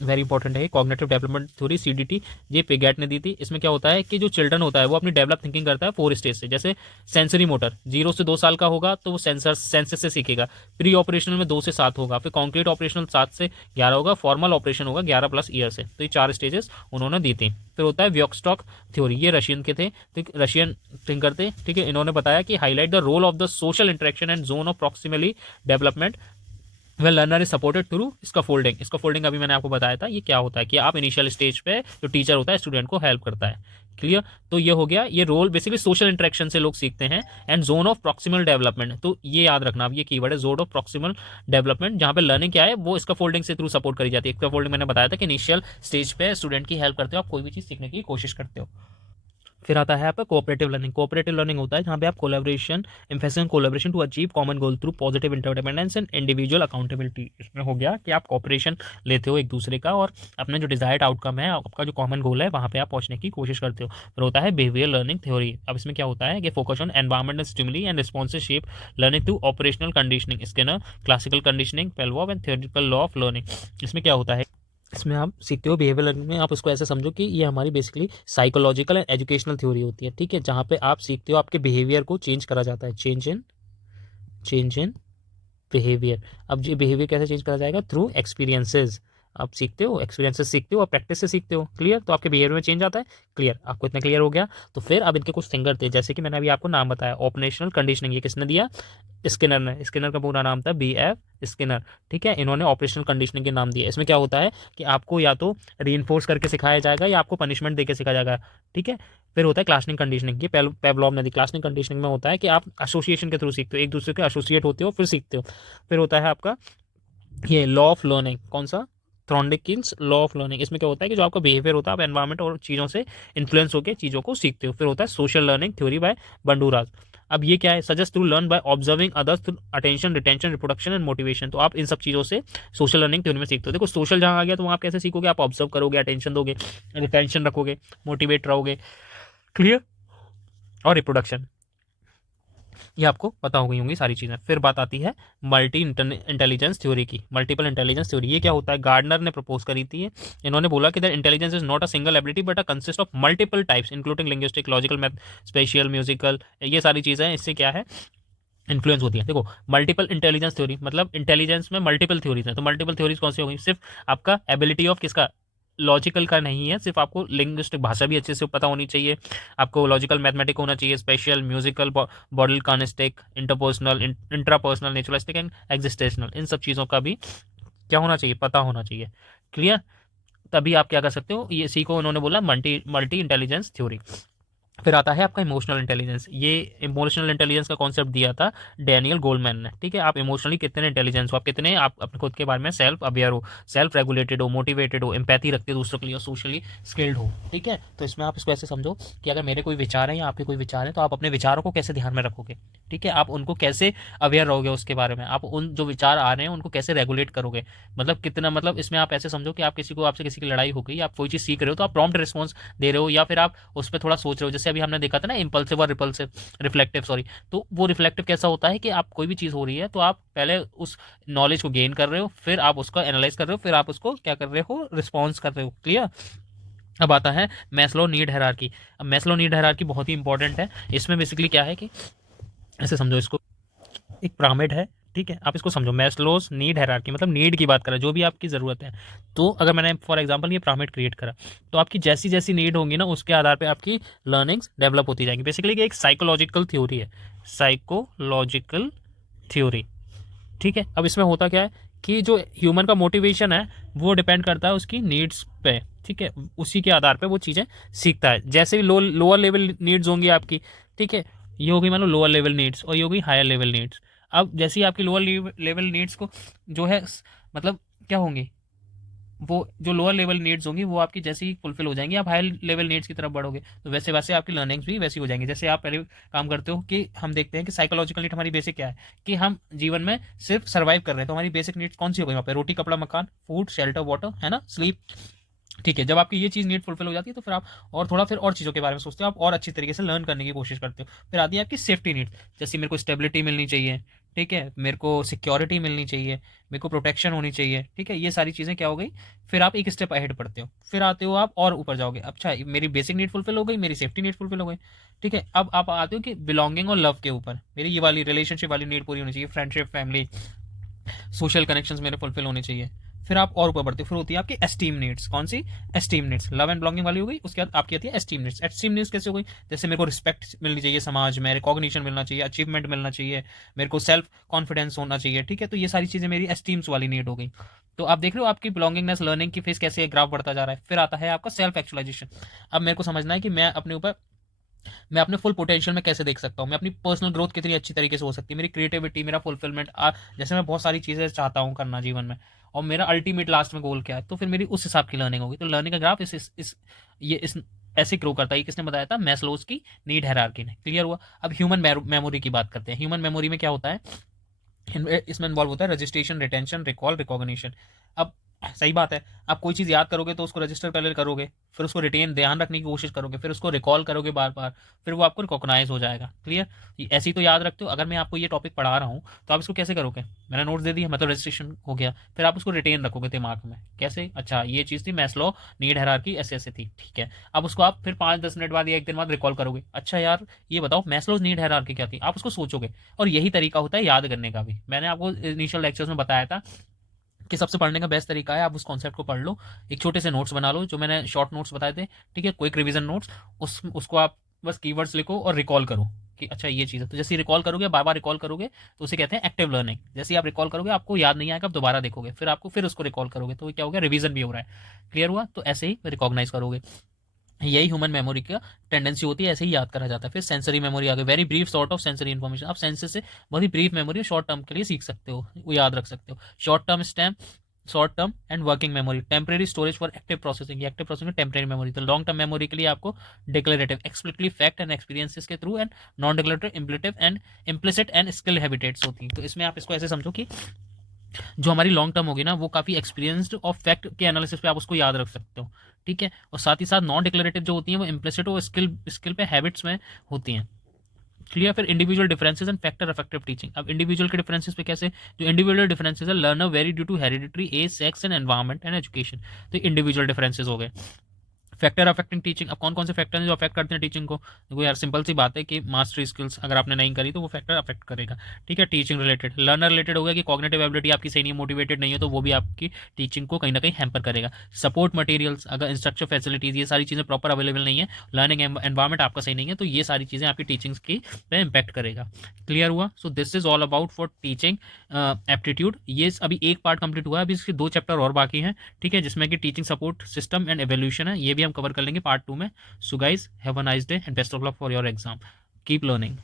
वेरी इंपॉर्टेंट है कॉग्निटिव डेवलपमेंट थ्योरी, सीडीटी, ये पिगैट ने दी थी। इसमें क्या होता है कि जो चिल्ड्रन होता है वो अपनी डेवलप थिंकिंग करता है 4 स्टेज से। जैसे सेंसरी मोटर 0 से 2 साल का होगा तो वो सेंसर से सीखेगा, प्री ऑपरेशनल में 2 से 7 होगा, फिर कॉन्क्रीट ऑपरेशनल 7 से 11 होगा, फॉर्मल ऑपरेशन होगा 11+ ईयर से। तो ये 4 स्टेजेस उन्होंने दी थी। फिर होता है व्योकस्टॉक थ्योरी, ये रशियन के थे, रशियन थिंकर थे, ठीक है। इन्होंने बताया कि highlight the role of the social interaction and zone of proximally development well learner is supported through scaffolding. Scaffolding अभी मैंने आपको बताया था, ये क्या होता है कि आप इनिशियल स्टेज पे जो टीचर होता है स्टूडेंट को हेल्प करता है, क्लियर। तो ये हो गया, ये रोल बेसिकली सोशल इंटरेक्शन से लोग सीखते हैं। And zone of proximal development, तो ये याद रखना, अब ये कीवर्ड है जोन ऑफ प्रॉक्सिमल डेवलपमेंट, जहाँ पे लर्निंग क्या है वो स्कैफोल्डिंग से थ्रू सपोर्ट करी जाती है। स्कैफोल्डिंग मैंने बताया था कि इनिशियल स्टेज पे स्टूडेंट की हेल्प करते हो, आप कोई भी चीज़ सीखने की कोशिश करते हो। फिर आता है आपका कोऑपरेटिव लर्निंग। कोऑपरेटिव लर्निंग होता है जहाँ पे आप collaboration, emphasis collaboration to achieve common goal through positive interdependence and individual accountability. इसमें हो गया कि आप कोऑपरेशन लेते हो एक दूसरे का और अपने जो डिजायर्ड आउटकम है, आपका जो कॉमन गोल है, वहाँ पे आप पहुँचने की कोशिश करते हो। फिर होता है बिहेवियर लर्निंग थ्योरी। अब इसमें क्या होता है कि focus on environmental stimuli and responsive shape learning through operational conditioning, Skinner, classical conditioning, Pavlov and theoretical law of learning. इसमें क्या होता है, इसमें आप सीखते हो बिहेवियर लर्निंग में, आप उसको ऐसे समझो कि ये हमारी basically psychological and educational theory होती है, ठीक है, जहाँ पे आप सीखते हो आपके बिहेवियर को चेंज करा जाता है, चेंज इन बिहेवियर। अब ये बिहेवियर कैसे चेंज करा जाएगा, थ्रू एक्सपीरियंसेस। आप सीखते हो, एक्सपीरियंसेस सीखते हो और प्रैक्टिस से सीखते हो, क्लियर। तो आपके बिहेवियर में चेंज आता है, क्लियर, आपको इतना क्लियर हो गया। तो फिर अब इनके कुछ सिंगर थे, जैसे कि मैंने अभी आपको नाम बताया, ऑपरेशनल कंडीशनिंग, ये किसने दिया, स्किनर ने। स्किनर का पूरा नाम था BF स्किनर, ठीक है। इन्होंने ऑपरेशनल कंडीशनिंग के नाम दिया। इसमें क्या होता है कि आपको या तो रीइंफोर्स करके सिखाया जाएगा या आपको पनिशमेंट देके सिखाया जाएगा, ठीक है। फिर होता है क्लासनिंग कंडीशनिंग, ये पेवलॉव ने दी। क्लासनिंग कंडीशनिंग में होता है कि आप एसोसिएशन के थ्रू सीखते हो, एक दूसरे के एसोसिएट होते हो फिर सीखते हो। फिर होता है आपका ये लॉ ऑफ लर्निंग, कौन सा, थ्रॉन्डिकिन्स लॉ ऑफ लर्निंग। इसमें क्या होता है कि जो आपका बिहेवियर होता है, आप एनवायरमेंट और चीज़ों से इन्फ्लुएंस होकर चीज़ों को सीखते हो। फिर होता है social learning theory by Bandura's. अब ये क्या है, suggest to learn by observing others through attention, retention, reproduction and motivation. तो आप इन सब चीज़ों से सोशल लर्निंग थ्योरी में सीखते हो। देखो सोशल जहाँ आ गया तो वहाँ आप कैसे सीखोगे, आप ऑब्जर्व करोगे, अटेंशन दोगे, रिटेंशन रखोगे, मोटिवेट रहोगे, क्लियर, और रिप्रोडक्शन, ये आपको पता हो गई होंगी सारी चीज़ें। फिर बात आती है मल्टी इंटेलिजेंस थ्योरी की, मल्टीपल इंटेलिजेंस थ्योरी। ये क्या होता है, गार्डनर ने प्रपोज करी थी। इन्होंने बोला कि that intelligence is not a single ability but a consist of multiple types including linguistic, logical, math, spatial, musical, ये सारी चीज़ें इससे क्या है इन्फ्लुएंस होती है। देखो मल्टीपल इंटेलिजेंस थ्योरी मतलब इंटेलिजेंस में मल्टीपल थ्योरीज हैं। तो मल्टीपल थ्योरीज कौन सी हो गई, सिर्फ आपका एबिलिटी ऑफ किसका, लॉजिकल का नहीं है, सिर्फ आपको लिंग्विस्टिक भाषा भी अच्छे से पता होनी चाहिए, आपको लॉजिकल मैथमेटिक होना चाहिए, spatial, musical, bodily kinesthetic, interpersonal, intrapersonal, naturalistic and existential, इन सब चीज़ों का भी क्या होना चाहिए, पता होना चाहिए, क्लियर। तभी आप क्या कर सकते हो, ये सीखो। उन्होंने बोला मल्टी इंटेलिजेंस थ्योरी। फिर आता है आपका इमोशनल इंटेलिजेंस। ये इमोशनल इंटेलिजेंस का कॉन्सेप्ट दिया था डैनियल गोलमैन ने, ठीक है। आप इमोशनली कितने इंटेलिजेंस हो, आप कितने आप अपने खुद के बारे में सेल्फ अवेयर हो, सेल्फ रेगुलेटेड हो, मोटिवेटेड हो, एम्पैथी रखते हो दूसरों के लिए, सोशली स्किल्ड हो, ठीक है। तो इसमें आप इसको ऐसे समझो कि अगर मेरे कोई विचार है या आपके कोई विचार है तो आप अपने विचारों को कैसे ध्यान में रखोगे, ठीक है। आप उनको कैसे अवेयर रहोगे उसके बारे में, आप उन जो विचार आ रहे हैं उनको कैसे रेगुलेट करोगे, मतलब कितना, मतलब इसमें आप ऐसे समझो कि आप किसी को, आपसे किसी की लड़ाई हो गई, आप कोई चीज़ सीख रहे हो तो आप प्रॉम्प्ट रिस्पॉन्स दे रहे हो या फिर आप उस पर थोड़ा सोच रहे हो। जैसे अभी हमने देखा था ना इंपल्सिव और रिपल्सिव, रिफ्लेक्टिव, सॉरी। तो वो रिफ्लेक्टिव कैसा होता है कि आप कोई भी चीज़ हो रही है तो आप पहले उस नॉलेज को गेन कर रहे हो, फिर आप उसको एनालाइज कर रहे हो, फिर आप उसको क्या कर रहे हो, रिस्पॉन्स कर रहे हो, क्लियर। अब आता है मैस्लो नीड हायरार्की। अब मैस्लो नीड हायरार्की बहुत ही इंपॉर्टेंट है। इसमें बेसिकली क्या है कि ऐसे समझो इसको, एक पिरामिड है, ठीक है। आप इसको समझो, मैस्लोस नीड हायरार्की मतलब नीड की बात करें, जो भी आपकी ज़रूरत है। तो अगर मैंने फॉर एग्जांपल ये पिरामिड क्रिएट करा तो आपकी जैसी जैसी नीड होंगी ना उसके आधार पे आपकी लर्निंग्स डेवलप होती जाएंगी। बेसिकली एक साइकोलॉजिकल थ्योरी है, साइकोलॉजिकल थ्योरी, ठीक है। अब इसमें होता क्या है कि जो ह्यूमन का मोटिवेशन है वो डिपेंड करता है उसकी नीड्स पे, ठीक है, उसी के आधार पे वो चीज़ें सीखता है। जैसे भी लोअर लेवल नीड्स होंगी आपकी, ठीक है, ये होगी मान लो लोअर लेवल नीड्स और ये होगी हायर लेवल नीड्स। अब जैसे ही आपकी लोअर लेवल नीड्स को जो है मतलब क्या होंगी, वो जो लोअर लेवल नीड्स होंगी वो आपकी जैसे ही फुलफिल हो जाएंगी, आप हायर लेवल नीड्स की तरफ बढ़ोगे, तो वैसे वैसे आपकी लर्निंग्स भी वैसी हो जाएंगी। जैसे आप पहले काम करते हो कि हम देखते हैं कि साइकोलॉजिकल नीड हमारी बेसिक क्या है, कि हम जीवन में सिर्फ सर्वाइव कर रहे हैं, तो हमारी बेसिक नीड्स कौन सी हो गई वहाँ पे, रोटी कपड़ा मकान, फूड शेल्टर वाटर, है ना, स्लीप। ठीक है, जब आपकी ये चीज़ नीड फुलफिल हो जाती है तो फिर आप और थोड़ा फिर और चीज़ों के बारे में सोचते हो, आप और अच्छी तरीके से लर्न करने की कोशिश करते हो। फिर आती है आपकी सेफ्टी नीड, जैसे मेरे को स्टेबिलिटी मिलनी चाहिए, ठीक है, मेरे को सिक्योरिटी मिलनी चाहिए, मेरे को प्रोटेक्शन होनी चाहिए, ठीक है, ये सारी चीज़ें क्या हो गई, फिर आप एक स्टेप अहेड पढ़ते हो, फिर आते हो आप और ऊपर जाओगे, अच्छा मेरी बेसिक नीड फुलफिल हो गई, मेरी सेफ्टी नीड फुलफिल हो गई, ठीक है, अब आप आते हो कि बिलोंगिंग और लव के ऊपर, मेरी ये वाली रिलेशनशिप वाली नीड पूरी होनी चाहिए, फ्रेंडशिप फैमिली सोशल कनेक्शंस मेरे फुलफिल होने चाहिए। फिर आप और ऊपर बढ़ते हो, फिर होती है आपकी एस्टीम नीड्स, कौन सी, esteem needs, love and belonging वाली हो गई, उसके बाद आपकी आती है एस्टीम नीड्स। एस्टीम नीड्स कैसे हो गई, जैसे मेरे को रिस्पेक्ट मिलनी चाहिए समाज में, रिकॉग्निशन मिलना चाहिए, अचीवमेंट मिलना चाहिए, मेरे को सेल्फ कॉन्फिडेंस होना चाहिए, ठीक है, तो ये सारी चीज़ें मेरी एस्टीम्स वाली नीड हो गई। तो आप देख रहे हो आपकी बिलोंगिंगनेस लर्निंग की फेस कैसे ग्राफ बढ़ता जा रहा है। फिर आता है आपका सेल्फ एक्चुअलाइजेशन। अब मेरे को समझना है कि मैं अपने ऊपर, मैं अपने फुल पोटेंशियल में कैसे देख सकता हूँ, मैं अपनी पर्सनल ग्रोथ कितनी अच्छी तरीके से हो सकती है, मेरी क्रिएटिविटी, मेरा फुलफिलमेंट, जैसे मैं बहुत सारी चीज़ें चाहता हूँ करना जीवन में, और मेरा अल्टीमेट लास्ट में गोल क्या है, तो फिर मेरी उस हिसाब की लर्निंग होगी। तो लर्निंग का ग्राफ इस ऐसे ग्रो करता है। किसने बताया था, मैस्लोज की नीड हायरार्की ने। क्लियर हुआ। अब ह्यूमन मेमोरी की बात करते हैं। ह्यूमन मेमोरी में क्या होता है, इसमें इन्वॉल्व होता है रजिस्ट्रेशन, रिटेंशन, रिकॉल, रिकॉग्निशन। अब सही बात है, आप कोई चीज़ याद करोगे तो उसको रजिस्टर पहले करोगे, फिर उसको रिटेन ध्यान रखने की कोशिश करोगे, फिर उसको रिकॉल करोगे बार बार, फिर वो आपको रिकॉग्नाइज हो जाएगा। क्लियर। ऐसे ही तो याद रखते हो। अगर मैं आपको ये टॉपिक पढ़ा रहा हूँ तो आप इसको कैसे करोगे, मैंने नोट्स दे दिया, मतलब रजिस्ट्रेशन हो गया, फिर आप उसको रिटेन रखोगे दिमाग में। कैसे, अच्छा ये चीज़ थी, मैस्लो नीड हायरार्की ऐसे ऐसे थी, ठीक है। अब उसको आप फिर 5-10 मिनट बाद या एक दिन बाद रिकॉल करोगे, अच्छा यार ये बताओ मैस्लो नीड हायरार्की क्या थी, आप उसको सोचोगे। और यही तरीका होता है याद करने का भी। मैंने आपको इनिशियल लेक्चर्स में बताया था कि सबसे पढ़ने का बेस्ट तरीका है आप उस कॉन्सेप्ट को पढ़ लो, एक छोटे से नोट्स बना लो, जो मैंने शॉर्ट नोट्स बताए थे, ठीक है, क्विक रिवीजन नोट्स। उसको आप बस कीवर्ड्स लिखो और रिकॉल करो कि अच्छा ये चीज़ है। तो जैसे रिकॉल करोगे, बार बार रिकॉल करोगे, तो उसे कहते हैं एक्टिव लर्निंग। जैसे ही आप रिकॉल करोगे आपको याद नहीं आएगा, आप दोबारा देखोगे, फिर आपको फिर उसको रिकॉल करोगे, तो क्या हो गया, रिवीजन भी हो रहा है। क्लियर हुआ। तो ऐसे ही रिकॉग्नाइज करोगे। यही ह्यूमन मेमोरी का टेंडेंसी होती है, ऐसे ही याद करा जाता है। फिर सेंसरी मेमोरी आ गई, very brief sort of sensory information. आप सेंसेस से बहुत ही ब्रीफ मेमोरी शॉर्ट टर्म के लिए सीख सकते हो, वो याद रख सकते हो। Short term stem, short term and working memory, temporary storage for active processing, active processing temporary memory. तो लॉन्ग टर्म मेमोरी के लिए आपको declarative, explicitly fact and experiences के through, and non declarative, implicative and implicit and skill habitats होती हैं। तो इसमें आप इसको ऐसे समझो कि जो हमारी लॉन्ग टर्म होगी ना, वो काफ़ी एक्सपीरियंस्ड और फैक्ट के एनालिसिस पे आप उसको याद रख सकते हो, ठीक है। और साथ ही साथ नॉन डिक्लेरेटिव जो होती हैं वो इम्प्लिसिट और स्किल पे हैबिट्स में होती हैं। क्लियर। फिर individual differences and factor effective teaching. अब इंडिविजुअल के डिफरेंसेस पे कैसे, जो इंडिविजुअल डिफरेंसेस है, learner vary due to heredity, age, sex and environment and education. तो इंडिविजुअल डिफरेंसेस हो गए। Factor affecting teaching. अब कौन कौन से फैक्टर हैं जो अफेक्ट करते हैं टीचिंग को, देखो यार सिंपल सी बात है कि मास्टरी स्किल्स अगर आपने नहीं करी तो वो फैक्टर अफेक्ट करेगा, ठीक है। टीचिंग रिलेटेड, लर्नर रिलेटेड हो गया कि कॉग्निटिव एबिलिटी आपकी सही नहीं, मोटिवेटेड नहीं है, तो वो भी आपकी टीचिंग को कहीं ना कहीं हैम्पर करेगा। सपोर्ट मटेरियल्स, अगर इंस्ट्रक्चर फैसिलिटीज़ ये सारी चीज़ें प्रॉपर अवेलेबल नहीं है, लर्निंग एनवायरमेंट आपका सही नहीं है, तो ये सारी चीज़ें आपकी टीचिंग्स की पे इम्पैक्ट करेगा। क्लियर हुआ। So this is all about for teaching aptitude. ये अभी एक पार्ट कंप्लीट हुआ है, अभी इसके 2 चैप्टर और बाकी हैं, ठीक है, जिसमें कि teaching support system and evolution है, ये भी हम कवर कर लेंगे पार्ट 2 में। So guys have a nice day and best of luck for your exam. Keep learning.